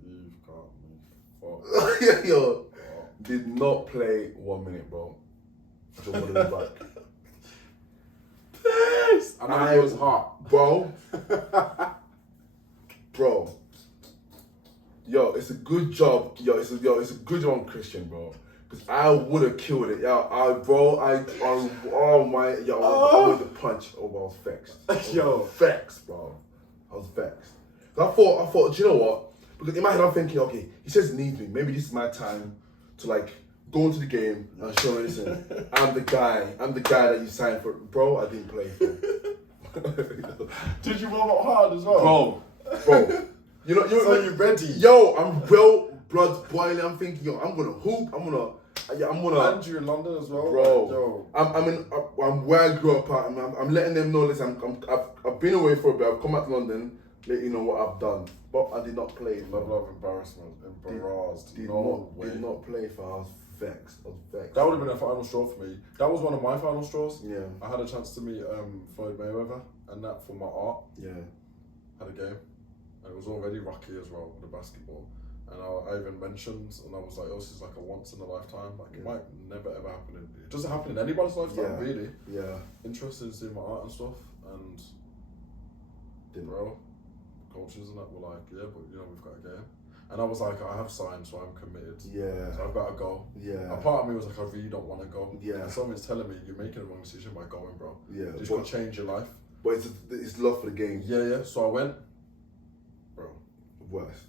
You've got me. Yo, did not play 1 minute, bro. Just wanted to be back. Pissed! I know it was hot. Bro. Yo, it's a good job. Yo, it's a good job on Christian, bro. Because I would have killed it. Yo, I wanted to punch. Oh, but I was vexed. Vexed, bro. I was vexed. I thought, do you know what? Because in my head, I'm thinking, okay, he says he needs me. Maybe this is my time to like go into the game and show him, listen, I'm the guy that you signed for. Bro, I didn't play. Did you warm up hard as well? Bro. So you ready? Yo, I'm blood boiling. I'm thinking, yo, I'm gonna hoop. I'm gonna. And you in London as well, bro. I'm where I grew up at. I'm letting them know. Listen, I've been away for a bit. I've come back to London. Let you know what I've done. But I did not play. Level of embarrassment, embarrassed. Did not play. For I was vexed. That would have been a final straw for me. That was one of my final straws. Yeah. I had a chance to meet Floyd Mayweather, and that for my art. Yeah. Had a game. And it was already rocky as well with the basketball. And I even mentioned, and I was like, oh, this is like a once in a lifetime. Like, it might never ever happen. It doesn't happen in anybody's lifetime, really. Yeah. Interested in seeing my art and stuff. And, bro, coaches and that were like, yeah, but we've got a game. And I was like, I have signed, so I'm committed. Yeah. So I've got to go. Yeah. A part of me was like, I really don't want to go. Yeah. And someone's telling me, you're making the wrong decision by going, bro. Yeah. It's going to change your life. But it's love for the game. Yeah. So I went, bro. Worse.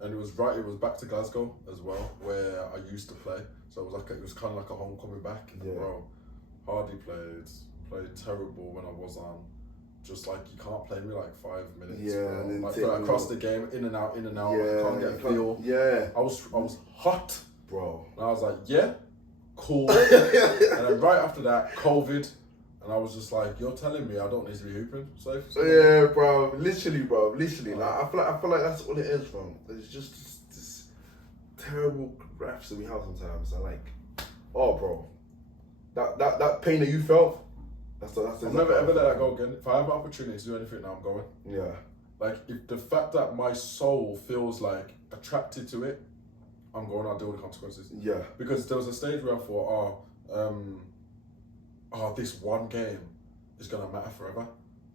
And it was back to Glasgow as well, where I used to play. So it was kind of like a homecoming back. Yeah. Bro, hardly played terrible when I was on. Just like, you can't play me like 5 minutes. Yeah, bro. and then like across the game, in and out. Yeah, I can't get a feel. Yeah. I was hot, bro. And I was like, yeah, cool. And then right after that, COVID. And I was just like, you're telling me I don't need to be hooping? Safe? Yeah, bro. Literally, bro. Like, I feel like that's all it is, bro. It's just this terrible refs that we have sometimes. I like, oh, bro. That pain that you felt, that's I'll never ever let that go again. If I have an opportunity to do anything now, I'm going. Yeah. Like, if the fact that my soul feels like attracted to it, I'm going, I'll deal with the consequences. Yeah. Because there was a stage where I thought, this one game is going to matter forever.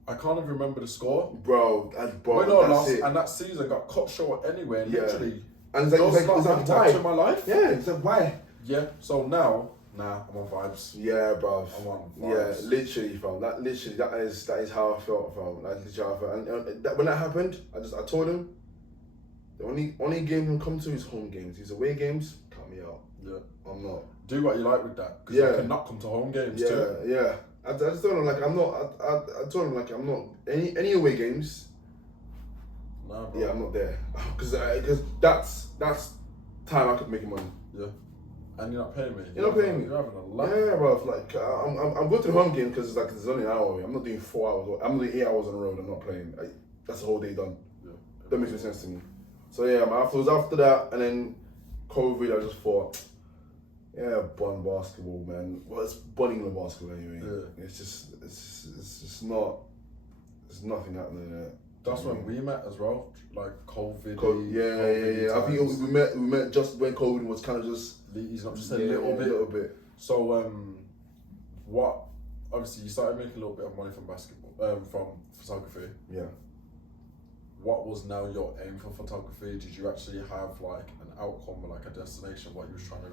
I can't even remember the score. Bro, lost, and that season got cut short anyway, literally. And it's like why? In my life. Yeah, it's like, why? Yeah, so now, I'm on vibes. Yeah, bro. I'm on vibes. Yeah, literally, fam. That is how I felt, fam. That's literally how I felt. And when that happened, I told him, the only game he'll come to is home games. These away games, count me out. Yeah. I'm not. Do what you like with that, because I cannot come to home games too. Yeah. I just told him like I'm not. I told him like I'm not any away games. Nah, bro. Yeah, I'm not there because that's time I could make money. Yeah. And you're not paying me. You're not paying me. You're having a laugh. Yeah, bro. Like I'm going to the home game because it's only an hour away. I'm not doing 4 hours. I'm doing 8 hours on the road. I'm not playing. That's the whole day done. Yeah. That makes no sense to me. So yeah, man. After that, and then COVID, I just thought, yeah, bun basketball, man. Well, it's bunning the basketball anyway. Yeah. It's just not. There's nothing happening there. That's when we met as well, like COVID. Yeah. I think we met just when COVID was kind of just. He's not just a little bit. So what? Obviously, you started making a little bit of money from basketball, from photography. Yeah. What was now your aim for photography? Did you actually have like an outcome or like a destination, what you was trying to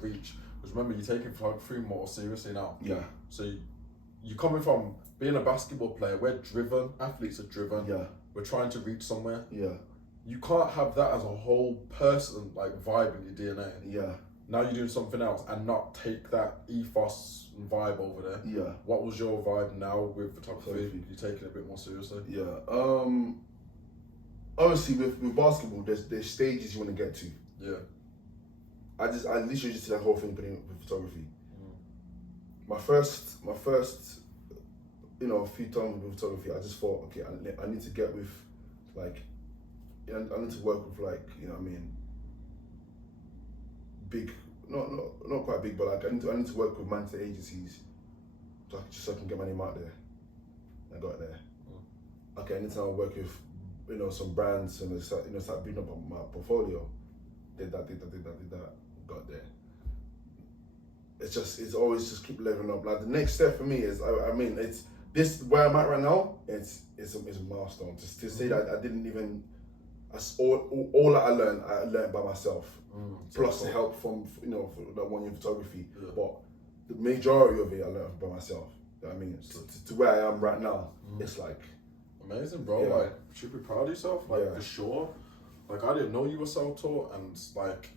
reach? Because remember, you're taking photography more seriously now. Yeah. So you're coming from being a basketball player. We're driven. Athletes are driven. Yeah. We're trying to reach somewhere. Yeah. You can't have that as a whole person, like vibe in your DNA. Yeah. Now you're doing something else and not take that ethos and vibe over there. Yeah. What was your vibe now with photography? You're taking it a bit more seriously. Yeah. Obviously, with basketball, there's stages you want to get to. Yeah. I literally just did that whole thing putting with photography. My first, a few times with photography, I just thought, okay, I need to get with, like, I need to work with, like, you know what I mean, big, not quite big, but like I need to work with management agencies, so I can get my name out there. I got there. Okay, I need to now work with, some brands and start building up my portfolio. Did that, got there. It's always just keep leveling up. Like the next step for me is, it's this where I'm at right now. It's a milestone. Just to say that I That's all that I learned by myself. Plus So the help from for that 1 year photography. Yeah. But the majority of it I learned by myself. You know what I mean? To where I am right now, it's like amazing, bro. Yeah. Like, you should be proud of yourself. Like, Yeah. for sure. Like, I didn't know you were self-taught, and like,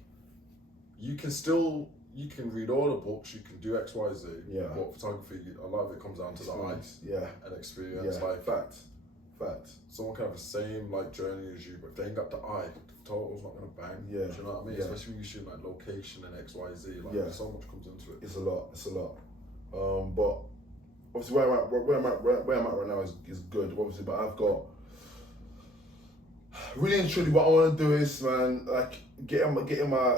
you can read all the books, you can do X, Y, Z. Yeah. But photography, a lot of it comes down to the eye Yeah. and experience. Yeah. Like, Fact. someone can have the same like journey as you, but if they ain't got the eye, the photo's not gonna bang. Yeah. Do you know what I mean? Yeah. Especially when you shoot like location and X, Y, Z. Like, Yeah. so much comes into it. It's a lot. But obviously where I'm at right now is good. Obviously, but I've got really and truly what I want to do is, man, like getting my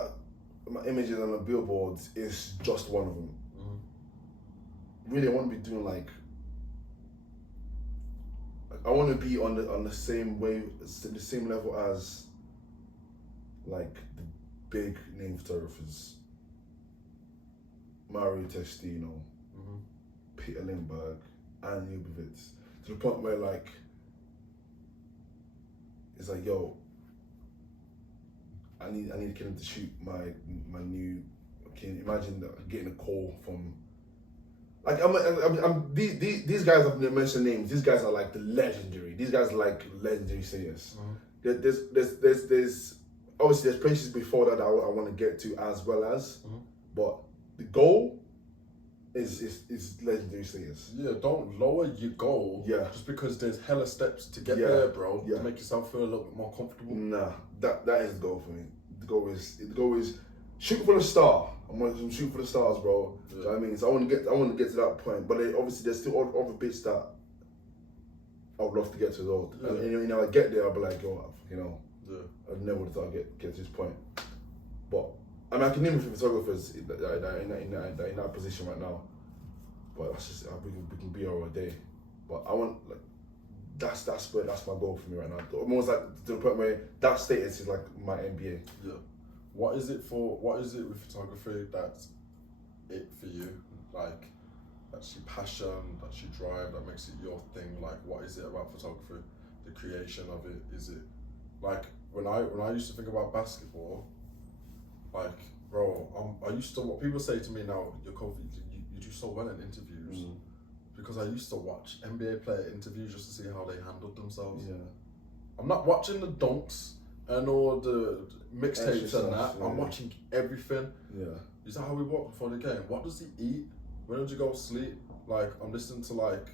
images on the billboards is just one of them. Really, I want to be doing like I want to be on the same wave, the same level as like the big name photographers, Mario Testino, Peter Lindbergh, and Lubavitz, to the point where like it's like, yo, I need to get him to shoot my new. Can you imagine getting a call from like these guys I've mentioned names. These guys are like the legendary. These guys are like legendary singers. There's obviously there's places before that I want to get to as well as, but the goal is legendary singers. Yeah, don't lower your goal. Yeah. Just because there's hella steps to get Yeah. there, bro. Yeah. To make yourself feel a little bit more comfortable. Nah, that is the goal for me. The goal is shoot for the star. I'm shooting for the stars, bro. Yeah. Do you know what I mean? So I want to get to that point, but obviously there's still other bits that I would love to get to as well. Yeah. And I get there, I'll be like, yo, Yeah. I never would have thought I'd get to this point. But I mean, I can name a few photographers in that position right now. But that's just we can be here all day. But I want like that's my goal for me right now. Almost like to the point where that status is like my MBA. Yeah. What is it with photography that's it for you? Like, that's your passion, that's your drive, that makes it your thing. Like, what is it about photography? The creation of it? Is it like when I used to think about basketball, like, bro, I used to, what people say to me now, you do so well in interviews. Because I used to watch NBA player interviews just to see how they handled themselves. Yeah. I'm not watching the dunks and all the mixtapes Extra and that. stuff, yeah. I'm watching everything. Yeah. Is that how we walk before the game? What does he eat? When did you go to sleep? Like, I'm listening to like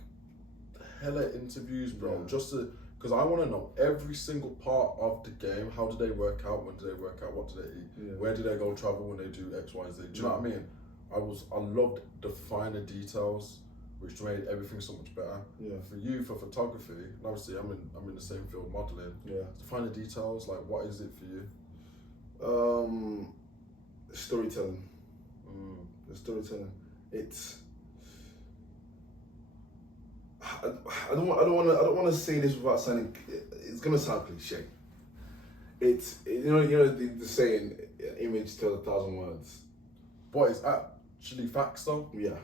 hella interviews, bro. Yeah. Just to, because I want to know every single part of the game. How do they work out? When do they work out? What do they eat? Yeah. Where do they go travel when they do X, Y, Z? Do you know what I mean? I loved the finer details, which made everything so much better. Yeah. For you, for photography, and obviously I'm in the same field, modeling. Yeah. The finer details, like, what is it for you? Storytelling. The storytelling. It's. I don't want to say this without sounding. It's gonna sound cliche. It's you know the saying, image tells 1,000 words. But it's actually facts though. Yeah.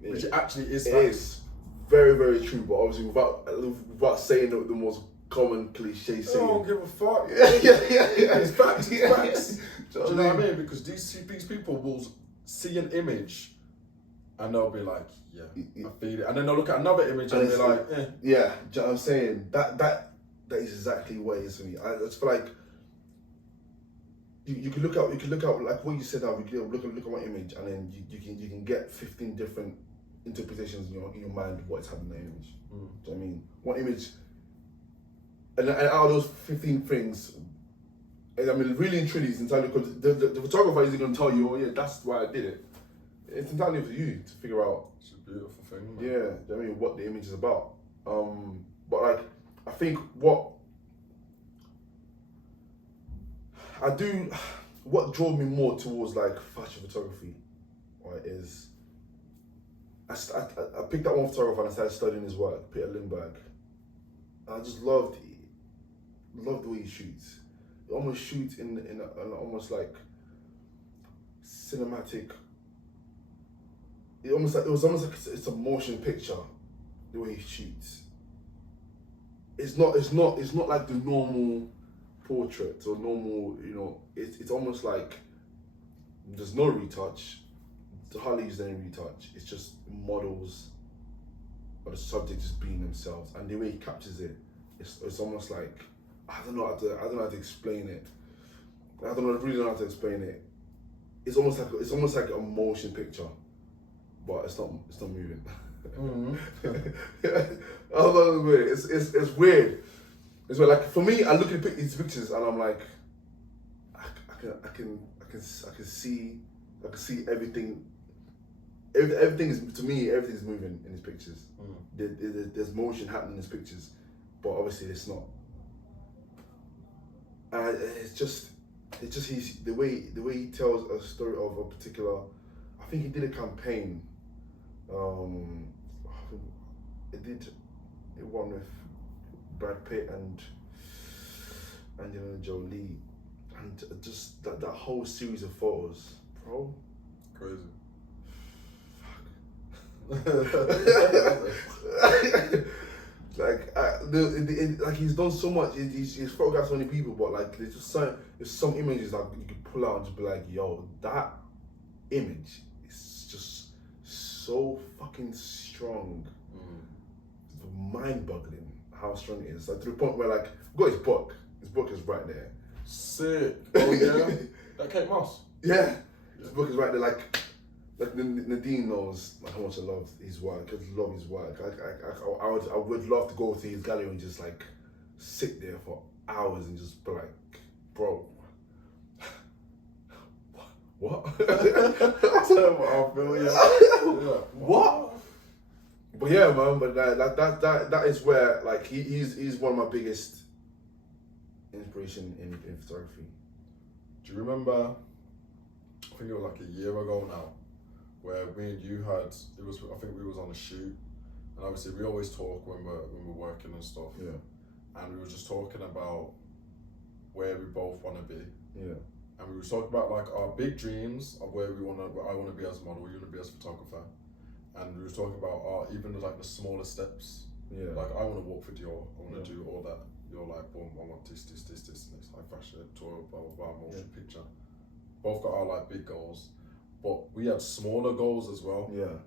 Which actually is It facts. is very, very true, but obviously without saying the most common cliche I saying. don't give a fuck. Yeah. It's facts. It's facts. Do Do you know what I mean? Because these people will see an image and they'll be like, yeah, I feel it. And then they'll look at another image and be like, eh. Yeah, do you know what I'm saying? That is exactly what it is for me. I just feel like you can look at like what you said now. You can look at one image and then you can get 15 different interpretations in your mind of what's happening in the image. Do you know what I mean? One image, and out of those 15 things, and I mean really and truly, it's entirely because the photographer isn't going to tell you, oh yeah, that's why I did it. It's entirely up to you to figure out. It's a beautiful thing, man. Yeah, do you know what I mean, what the image is about. But like, I think what drove me more towards like fashion photography, right, is I picked up one photographer and I started studying his work, Peter Lindbergh. I just loved the way he shoots. He almost shoots in an almost like cinematic. It was almost like it's a motion picture, the way he shoots. it's not like the normal portrait or normal, it's almost like there's no retouch. Hardly use any retouch. It's just models or the subject just being themselves, and the way he captures it, it's almost like I don't know how to explain it. I really don't know how to explain it. It's almost like a motion picture, but it's not moving. Mm-hmm. I don't know, it's weird. It's weird. It's weird. Like for me, I look at these pictures and I'm like, I can see everything. Everything is, to me, everything's moving in his pictures. There's motion happening in his pictures, but obviously it's not. It's just he's the way he tells a story of a particular. I think he did a campaign. It won with Brad Pitt and Angelina Jolie, and just that whole series of photos, bro. Crazy. Like he's done so much. He's photographed so many people, but like there's some images like you could pull out and just be like, yo, that image is just so fucking strong. It's mind-boggling how strong it is. Like to the point where like I've got his book. His book is right there. Sick. Oh yeah. That Kate Moss. Yeah. His book is right there. Like Nadine knows how much I love his work. I love his work. I would love to go to his gallery and just like sit there for hours and just be like, bro, what? That's what I feel, yeah. What? But yeah, man. But that is where like he's one of my biggest inspiration in photography. Do you remember? I think it was like a year ago now, where me and you I think we was on a shoot, and obviously we always talk when we're working and stuff. Yeah. And we were just talking about where we both want to be. Yeah. And we were talking about like our big dreams of where I want to be as a model, you want to be as a photographer. And we were talking about even like the smaller steps. Yeah. Like I want to walk for Dior, I want to do all that. You're like, boom, I want this, next high fashion, tour, blah, blah, blah, motion picture. Both got our like big goals, but we had smaller goals as well. Yeah.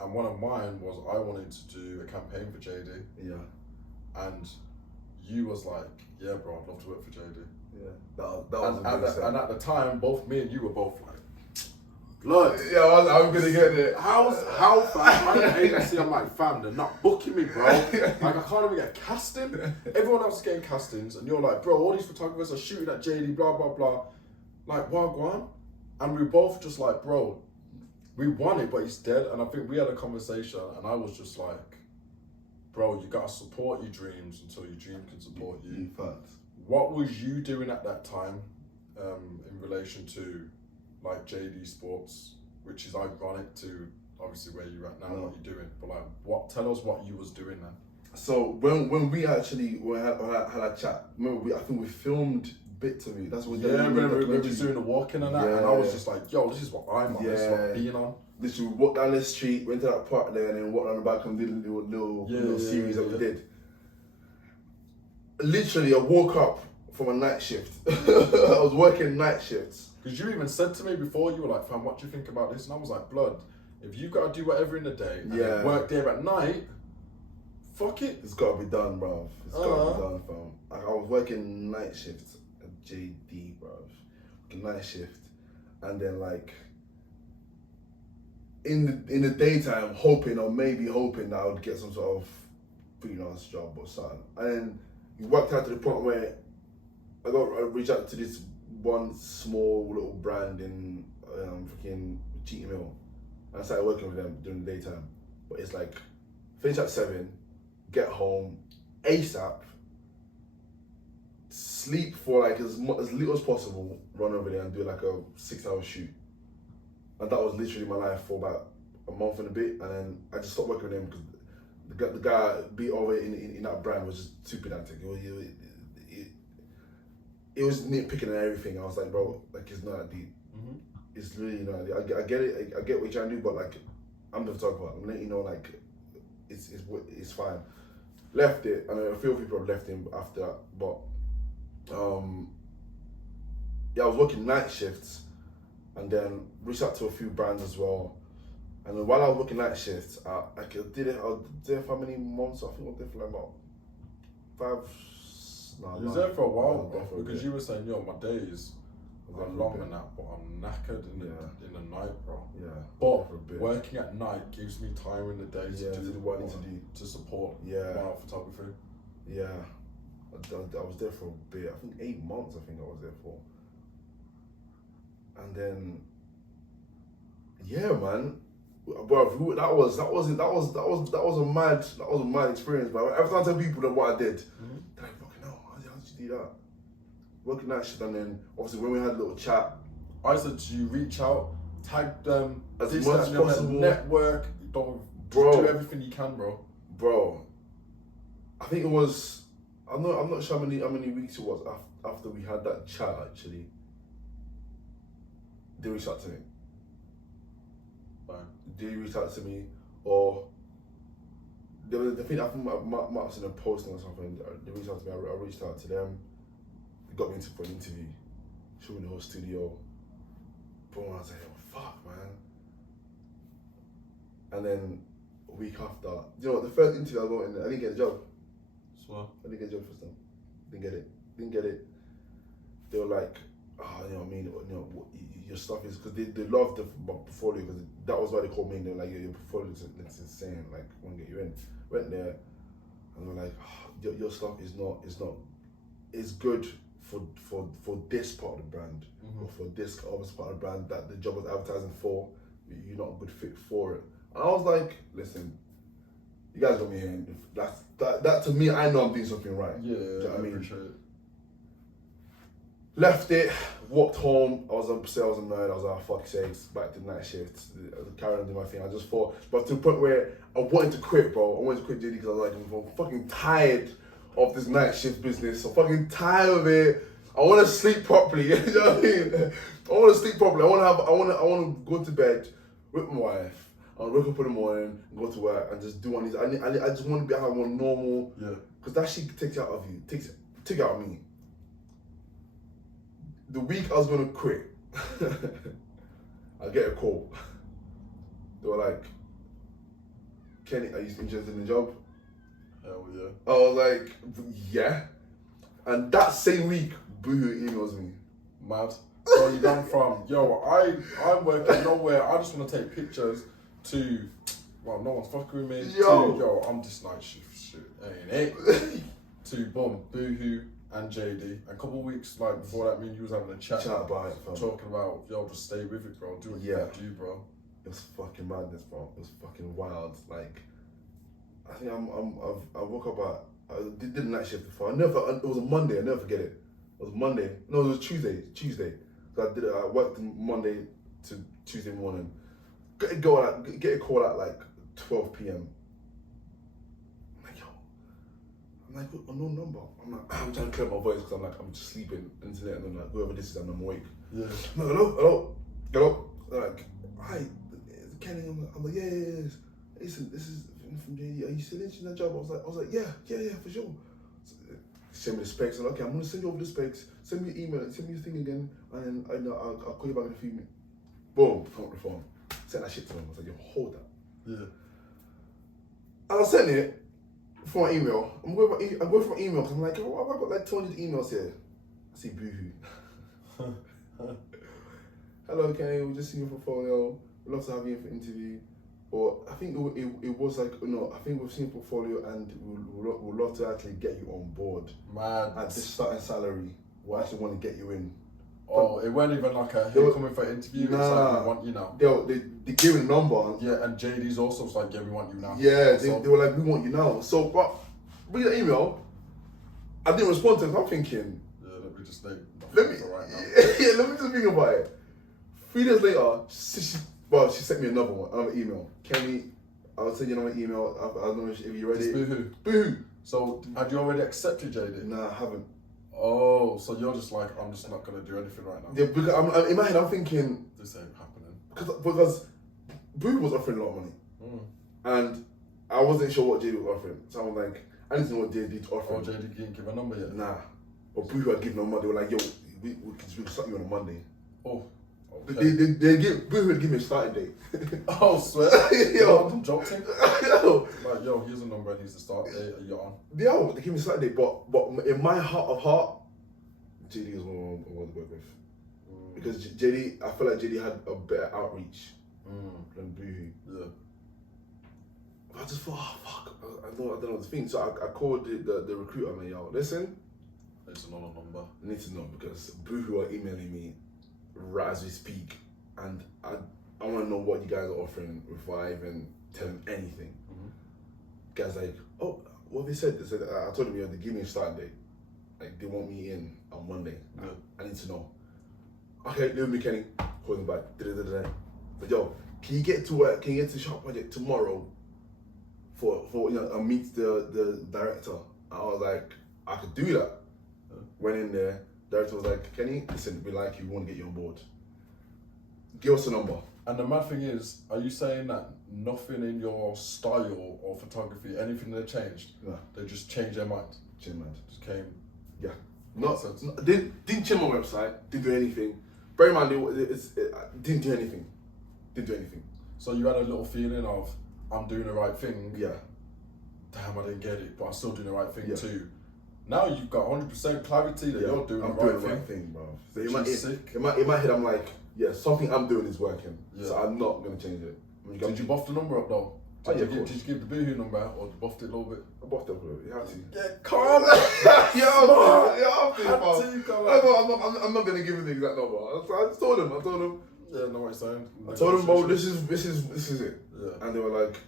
And one of mine was I wanted to do a campaign for JD. Yeah. And you was like, yeah, bro, I'd love to work for JD. Yeah. That was and at the time, both me and you were both like, blood. Yeah, I'm gonna get it. How fast? I'm at the agency. I'm like, fam, they're not booking me, bro. Like I can't even get casting. Everyone else is getting castings, and you're like, bro, all these photographers are shooting at JD, blah blah blah. Like, wagwan. And we both just like, bro, we want it, but he's dead. And I think we had a conversation, and I was just like, bro, you gotta support your dreams until your dream can support you. In fact. What was you doing at that time, in relation to like JD Sports, which is ironic to obviously where you're at now, what you're doing, but like, tell us what you was doing then. So when we actually had a chat, remember I think we filmed Bit to Me. That's what. Yeah, we were doing the walking and that, and I was just like, yo, this is what I'm on. This is what I'm being on. Literally, we walked down the street, went to that park there, and then walked down the back and did a little series that we did. Literally, I woke up from a night shift. I was working night shifts. Because you even said to me before, you were like, fam, what do you think about this? And I was like, blood, if you got to do whatever in the day and then work there at night, fuck it. It's got to be done, bruv. It's got to be done, fam. Like, I was working night shifts at JD, bruv. Working night shift. And then, like, in the daytime, maybe hoping that I would get some sort of freelance job or something. And then it worked out to the point where I reached out to this one small little brand in freaking Cheating Mill. And I started working with them during the daytime. But it's like, finish at 7, get home, ASAP, sleep for like as little as possible, run over there and do like a 6-hour shoot. And that was literally my life for about a month and a bit. And then I just stopped working with them because the guy beat over in that brand was just too pedantic. It was nitpicking and everything. I was like, bro, like it's not that deep. Mm-hmm. It's really not that deep. I get it. I get what you're trying to do, but like, I'm the photographer. I'm letting you know, like, it's fine. left it, and a few people have left him after that. But yeah, I was working night shifts, and then reached out to a few brands as well. And then while I was working night shifts, I did it for how many months? I think I was there for like about 5. You was there for a while, bro, because you were saying, yo, my days are long and that, but I'm knackered in the night, bro. Yeah. But working at night gives me time in the day to do what I need to do to support my photography. Yeah. I was there for a bit. I think 8 months. I think I was there for. And then, yeah, man. Bro, that was a mad experience. But every time I tell people that what I did, they're like, "Fucking hell, how did you do that?" Working that shit, and then obviously when we had a little chat, I said to you, reach out, tag them as much as possible, network, do everything you can, bro. Bro, I think it was. I'm not sure how many weeks it was after we had that chat. Actually, they reached out to me. They reached out to me, or I think I might have seen a posting or something. They reached out to me. I reached out to them. They got me into for an interview. Showed me the whole studio. Boom! I was like, oh, fuck, man. And then a week after, you know, the first interview I got in, I didn't get a job. So I didn't get a job first time. Didn't get it. They were like, you know what I mean? You know, your stuff is, because they loved the portfolio, because that was why they called me, and they're like, your portfolio is insane, like, I want to get you in. Went there, and they're like, your stuff is it's good for this part of the brand, or for this other part of the brand that the job was advertising for, you're not a good fit for it. And I was like, listen, you guys got me in. That to me, I know I'm doing something right. Yeah, do you know what I mean? Appreciate it. Left it, walked home. I was upset, I was annoyed. I was like, fuck's sakes, back to night shift. Carrying on doing my thing. I just thought, but to the point where I wanted to quit, bro. I wanted to quit JD because I was like, I'm fucking tired of this night shift business. I'm fucking tired of it. I want to sleep properly. You know what I mean? I want to sleep properly. I want to go to bed with my wife. I'll wake up in the morning and go to work and just do one of these. I just want to be how one normal. Yeah. Because that shit takes it out of you. Takes it out of me. The week I was gonna quit, I get a call. They were like, Kenny, are you interested in the job? Hell yeah. I was like, yeah. And that same week, Boohoo emails me. Mad. So you gone from, yo, I'm working nowhere, I just want to take pictures, to, well, no one's fucking with me, to, yo, I'm just night shift shit, ain't it? To, boom, Boohoo and JD. A couple of weeks before that, me and you was having a chat about it, fam. Talking about, yo, just stay with it, bro. Do what you gotta do, bro. It was fucking madness, bro. It was fucking wild. Like, I think I woke up I did the night shift before. It was a Monday. I never forget it. It was Monday. No, it was Tuesday. So I worked Monday to Tuesday morning. Get a call at like 12 p.m. I'm like, unknown number. I'm trying to clear my voice because I'm just sleeping. Internet, and I'm like, whoever this is, I'm awake. Yeah. I'm like, hello. They're like, hi, Kenny. I'm like, yeah. Listen, this is from JD. Are you still interested in that job? I was like, yeah, for sure. So, send me the specs. I'm like, okay, I'm gonna send you over the specs. Send me an email. Send me the thing again, and I'll call you back in a few minutes. Boom, come up the phone. Send that shit to them. I was like, yo, hold that. Yeah. And I sent it. For my email, I'm going for my email because I'm like, oh, I've got like 200 emails here. I see Boohoo. Hello, Kenny. We just seen your portfolio. We'd love to have you in for interview. Or I think it was like, no, I think we've seen your portfolio and we'd love to actually get you on board. Man. At this starting salary, we actually want to get you in. Oh, it weren't even like here coming for an interview. Nah, it's like, we want you now. They gave a number. Yeah, and JD's also was like, yeah, we want you now. Yeah, they were like, we want you now. So, but read the email. I didn't respond to it. I'm thinking, yeah, let me just think. Let me just think about it. 3 days later, she sent me another email. Kenny, I'll send you another email. I don't know if you're ready. Boohoo. So, had you already accepted JD? Nah, I haven't. Oh, so you're just like, I'm just not gonna do anything right now. Yeah, because I'm in my head, I'm thinking this ain't happening. Because Boo was offering a lot of money, and I wasn't sure what JD was offering. So I'm like, I didn't know what JD to offer. Oh, JD didn't give a number yet? Nah. But Boohoo had given them a Monday. They were like, yo, we can start you on a Monday. Oh. Okay. Boohoo would give me a starting date. Oh, swear? Yo, joking. Like, yo, here's a number. It needs to start date. Are you on? Yo, they give me a starting date, but in my heart of heart, JD is one I want to work with. Because JD, I feel like JD had a better outreach than Boohoo. Yeah. I just thought, oh fuck, I don't know the thing. So I called the recruiter. I'm like, yo, listen. It's another number. I need to know because Boohoo are emailing me right as we speak, and I want to know what you guys are offering before I even tell them anything. Guys like, oh, what they said? They said I told them, they give me a start date. Like they want me in on Monday. Yeah. I need to know. Okay, leave me, Kenny. Call them back. But yo, can you get to work? Can you get to Sharp Project tomorrow? For I meet the director. I was like, I could do that. Went in there. Director was like, Kenny, listen, we like you. We want to get you on board. Give us a number. And the mad thing is, are you saying that nothing in your style or photography, anything they changed? No. They just changed their mind. Change mind. Just came. Yeah. Didn't change my website. Didn't do anything. Bear in mind, didn't do anything. Didn't do anything. So you had a little feeling of, I'm doing the right thing. Yeah. Damn, I didn't get it, but I'm still doing the right thing Yeah. too. Now you've got 100% clarity that you're doing the right thing. Bro. So in my head, I'm like, yeah, something I'm doing is working. Yeah. So I'm not going to change it. Did you buff the number up though? Did you give the Boohoo number or buffed it a little bit? I buffed it a little bit. You have to. Yeah, calm. I'm not going to give him the exact number. I just told him. Yeah, know what you're saying. I told them, bro, this is it. Yeah. And they were like,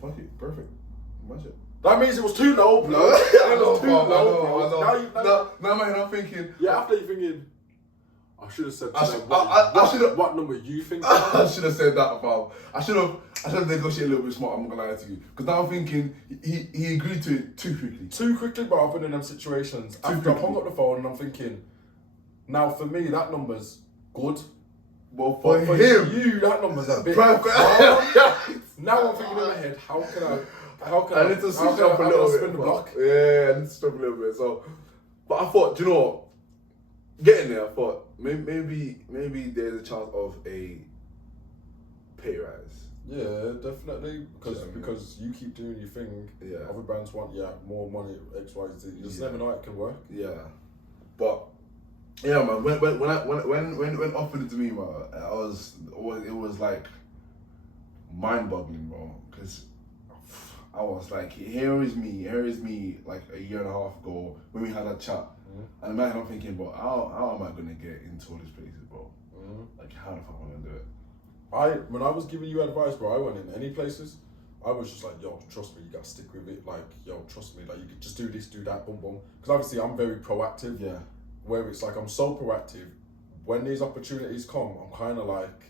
fuck it, perfect. Match it. That means it was too low, bro. I know. Now in my head I'm thinking. Yeah, after you're thinking, I should have said what number you think? I should have said that, fam. I should have negotiated a little bit smart, I'm not gonna lie to you. Because now I'm thinking, he agreed to it too quickly. Too quickly, but I've been in them situations. After I hung up the phone and I'm thinking, now for me, that number's good. Well, for him, you, that number's a bit perfect. Now I'm thinking in my head, how can I need to switch up a little bit. Spin the block? Yeah, I need to stop a little bit. So, but I thought, do you know what? Getting there, I thought maybe there's a chance of a pay rise. Yeah, definitely. Because you keep doing your thing. Yeah. Other brands want more money, X, Y, Z. You just never know it can work. Yeah, but yeah, man. When offered it to me, man, it was like mind-boggling, bro. Because I was like, here is me, like a year and a half ago when we had that chat. And man, I'm thinking, bro, how am I gonna get into all these places, bro? Like, how the fuck am I gonna do it? When I was giving you advice, bro, I went in any places. I was just like, yo, trust me, you gotta stick with it. Like, yo, trust me, like you could just do this, do that, boom, boom. Because obviously, I'm very proactive. Yeah. Where it's like I'm so proactive. When these opportunities come, I'm kind of like,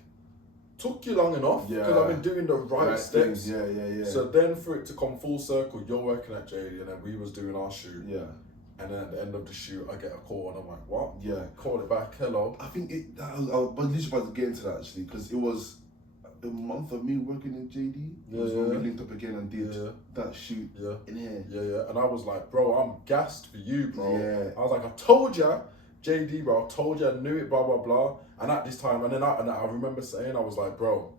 took you long enough because I've been doing the right steps. Yeah. So then for it to come full circle, you're working at JD and then we was doing our shoot. Yeah. And then at the end of the shoot, I get a call and I'm like, what? Yeah. Call it back, hello. I think I was literally about to get into that actually because it was a month of me working in JD. It was when we linked up again and did that shoot in here. Yeah. And I was like, bro, I'm gassed for you, bro. Yeah. I was like, I told ya, JD, bro, I told you, I knew it, blah, blah, blah. And at this time, and I remember saying, I was like, bro,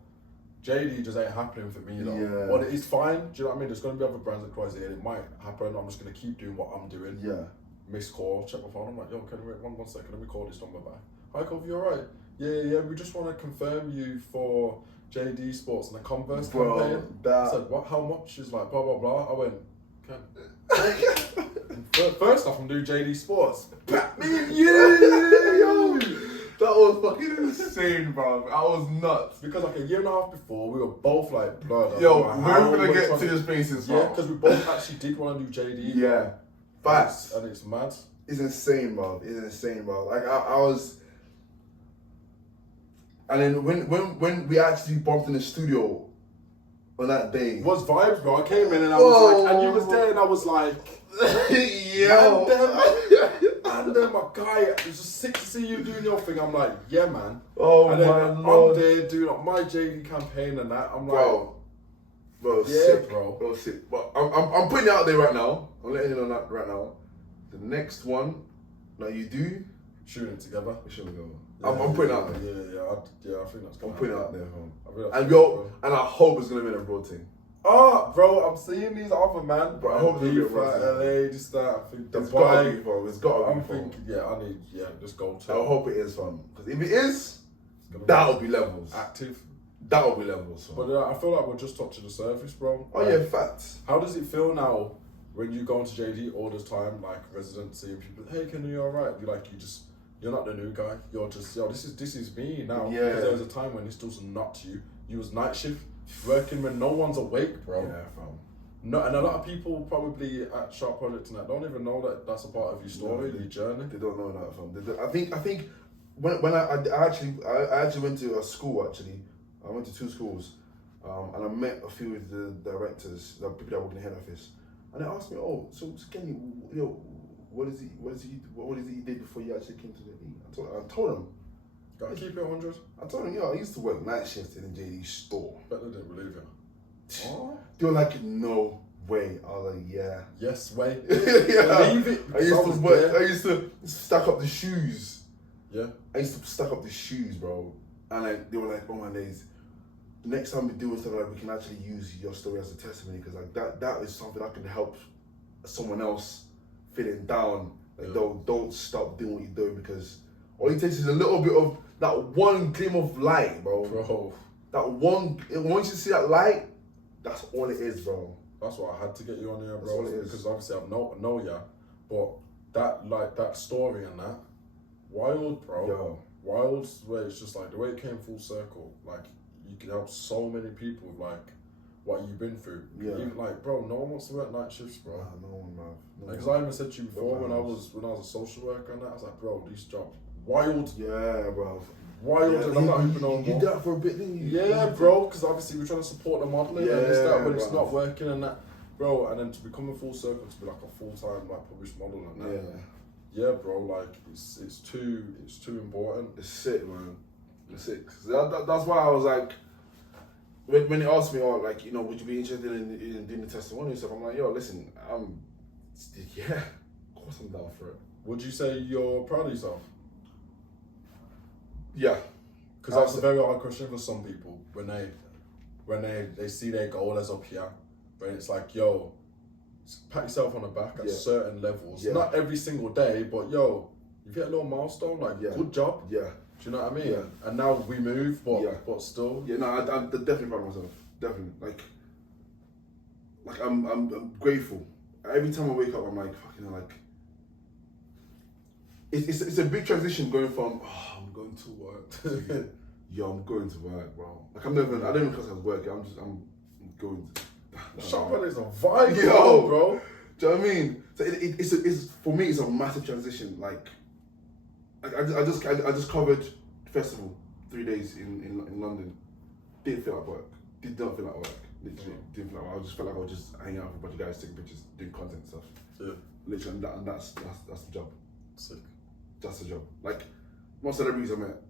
JD just ain't happening for me, though. Yeah. But it's fine, do you know what I mean? There's going to be other brands that cross it, and it might happen. I'm just going to keep doing what I'm doing. Yeah. Missed call, check my phone. I'm like, yo, can you wait one second? Let me call this number back. Hi, Kofi, you alright? Yeah. We just want to confirm you for JD Sports and the Converse campaign. I said, what? How much? Is like, blah, blah, blah. I went, okay. First off, I'm doing JD Sports. Me and you! That was fucking insane, bro. I was nuts. Because like a year and a half before, we were both like, blood. Yo, we're gonna get to this basis, bro. Yeah, because we both actually did want to do JD. Yeah. Facts. And it's mad. It's insane, bro. Like I was. And then when we actually bumped in the studio on that day, it was vibes, bro. I came in and I was like, and you was there, and I was like, yo. And then my guy, it was just sick to see you doing your thing. I'm like, yeah, man. Oh, and then my Lord. I'm there doing like my JD campaign and that. I'm like, bro, Bro, Yeah, sick, bro. Sick. But I'm putting it out there right now. I'm letting you know that right now. The next one that you do, Shooting it together. we shouldn't go. Yeah, I'm putting it out there. Yeah, I think that's I'm gonna putting it happen. out there, fam. I think that's And gonna yo, happen. and I hope it's gonna be an abroad thing. Oh, bro, I'm seeing these other man. But I hope he it's for gonna be a LA, this, that. I think It's gotta be, Dubai. fam. It's gotta I'm be, fam. thinking, I need, just go to. I hope it is, fam. Because if it is, It's gonna that'll be levels. active. That'll be levels, fam. But I feel like we're just touching the surface, bro. Oh Like, yeah, facts. How does it feel now when you go into JD all the time, like residency, and people, hey, can you alright? You're not the new guy. You're just, this is me now. Yeah. Because there was a time when this was not you. You was night shift, working when no one's awake, bro. Yeah, fam. No, and a lot of people probably at Sharp Project and that don't even know that that's a part of your story, your journey. They don't know that, fam. I think when I actually went to a school actually. I went to 2 schools, and I met a few of the directors, the people that work in the head office, and they asked me, "Oh, so Kenny, what is it you did before you actually came to the E?" I told them. Gotta keep it 100. I told them, I used to work night shifts in the JD store. Bet they didn't believe you. Oh. They were like, "No way." I was like, "Yeah." Yes, wait. Yeah. Believe it. I used to work. I used to stack up the shoes. Yeah. I used to stack up the shoes, bro. And like they were like, "Oh my days, next time we do stuff like we can actually use your story as a testimony because like that is something that can help someone else feeling down. Like don't stop doing what you're doing because all it takes is a little bit of that one gleam of light, bro. Bro. That one. Once you see that light, that's all it is, bro. That's why I had to get you on here, That's bro. all it is. Because obviously I know ya, but that story and that wild, bro. Yo. Wild where it's just like the way it came full circle. Like you can help so many people with like what you've been through. Yeah. Even like, bro, no one wants to work night shifts, bro. No one, man. Because I even said to you before when I was a social worker and that, I was like, bro, these jobs wild. Yeah, bro. Wild, Yeah, and I'm not even on you did that for a bit, didn't you? Yeah, bro, because obviously we're trying to support the modelling and this, that, but it's bro. not working and that. Bro, and then to become a full circle, to be like a full-time like published model and that. Yeah, bro, like it's too important. It's sick, man. It's sick. That's why I was like, when they asked me, like, would you be interested in doing the testimony and stuff? I'm like, yo, listen, yeah, of course I'm down for it. Would you say you're proud of yourself? Yeah. Because that's a very hard question for some people when they see their goal as up here, but it's like, yo, pat yourself on the back at certain levels. Yeah. Not every single day, but yo, you've hit a little milestone, like good job. Yeah. Do you know what I mean? Yeah. And now we move, but still. Yeah, no, I'm definitely proud of myself. Definitely. Like I'm grateful. Every time I wake up, I'm like, fucking hell, like, it's a big transition going from, I'm going to work to, yo, I'm going to work, bro. Like I don't even class as work. I'm going to. Shopper is a vibe, yo, bro. Do you know what I mean? So it's for me, it's a massive transition. Like I just covered the festival 3 days in London. Didn't feel like work. Did not feel like work. Literally didn't feel like work. I just felt like I was just hanging out with a bunch of guys, taking pictures, doing content and stuff. Yeah. Literally, and that's the job. Sick. That's the job. Like most celebrities I met,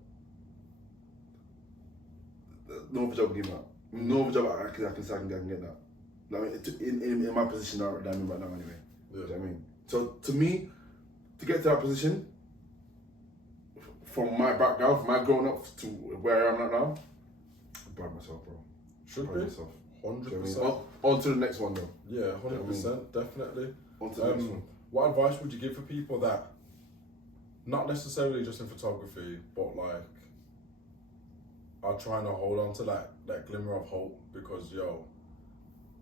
no other job will give me that. No other job I can say I can get that. Like in my position that I'm in right now, anyway. Yeah. Do you know what I mean? So to me, to get to that position, from my background, from my growing up to where I am right now, I'm proud of myself, bro. Should proud be. of myself. 100%. On to the next one, though. Yeah, 100%, definitely. On to the next one. What advice would you give for people that, not necessarily just in photography, but like, are trying to hold on to that glimmer of hope because, yo,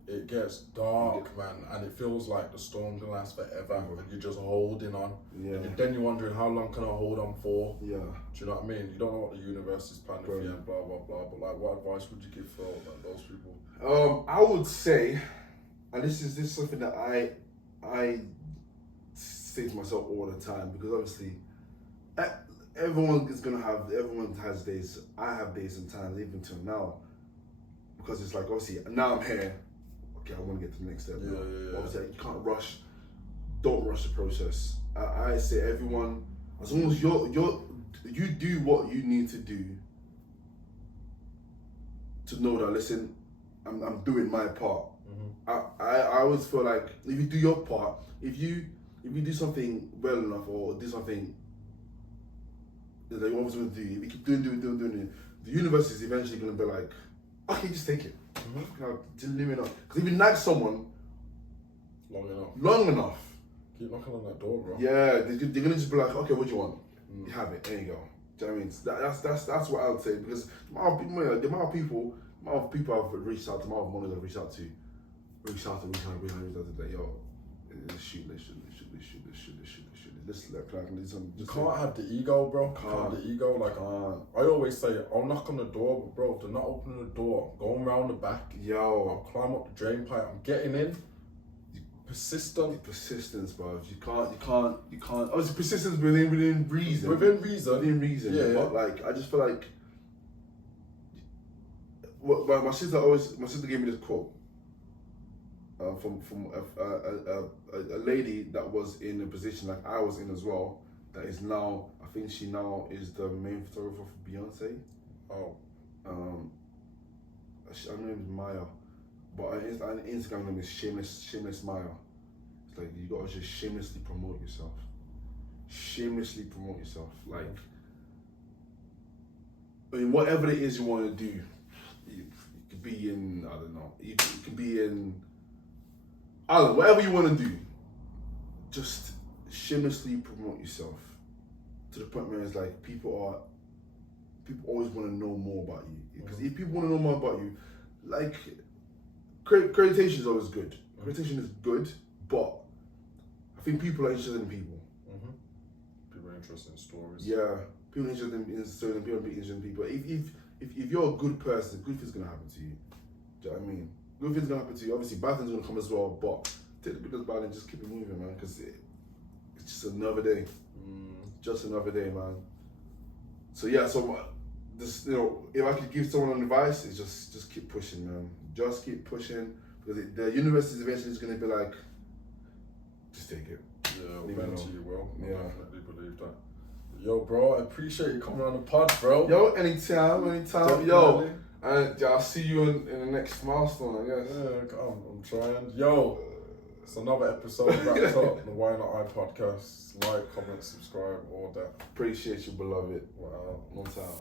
it gets dark, man, and it feels like the storm can last forever, and you're just holding on. Yeah. And then you're wondering, how long can I hold on for? Yeah. Do you know what I mean? You don't know what the universe is planning for you and blah, blah, blah, but like, what advice would you give for like, those people? I would say, and this is something that I say to myself all the time, because obviously everyone has days. I have days and times, even till now, because it's like, obviously now I'm here. Okay, I want to get to the next step. Yeah. Obviously, you can't rush. Don't rush the process. I say everyone, as long as you do what you need to do to know that, listen, I'm doing my part. Mm-hmm. I always feel like if you do your part, if you do something well enough or do something that you always want to do, if you keep doing it, the universe is eventually going to be like, okay, just take it. Just leave it up. Because if you nag someone long enough, keep knocking on that door, bro. yeah, they're going to just be like, okay, what do you want? You have it. There you go. Do you know what I mean? That's what I would say, because the amount of people I've reached out to, the amount of money I've reached out to, like, yo, let's shoot. You can't have the ego, bro. Can't have the ego. Like, I always say, I'll knock on the door, but bro, if they're not opening the door, going round the back, yo, I'll climb up the drain pipe, I'm getting in. Persistence, bro. You can't. Obviously, persistence within reason. Within reason. Yeah. But like, I just feel like, my sister gave me this quote from a lady that was in a position like I was in as well. That is now, I think she now is the main photographer for Beyonce. Oh. Her name is Maya, but her Instagram name is Shameless Maya. It's like, you gotta just shamelessly promote yourself. Like, I mean, whatever it is you want to do, you could be in, I don't know, you could be in, I don't know, whatever you want to do, just shamelessly promote yourself to the point where it's like people always want to know more about you. Because if people want to know more about you, like, accreditation is always good. Accreditation is good, but I think people are interested in people. People are interested in stories. Yeah, people are interested in stories, and people are interested in people. If you're a good person, good things gonna happen to you. Do you know what I mean? Good things gonna happen to you. Obviously, bad things are gonna come as well, but take the good as bad and just keep it moving, man. Because it's just another day. Just another day, man. So yeah, this, if I could give someone advice, it's just keep pushing, man. Just keep pushing, because the universe is eventually just gonna be like, just take it. Yeah, eventually you will. I Yeah. definitely believe that. Yo, bro, I appreciate you coming on the pod, bro. Yo, anytime. Definitely. Yo, and I'll see you in the next milestone, I guess. Yeah, I'm trying. Yo, it's another episode wrapped up. The WhyNotI podcast. Like, comment, subscribe, all that. Appreciate you, beloved. Wow. One time.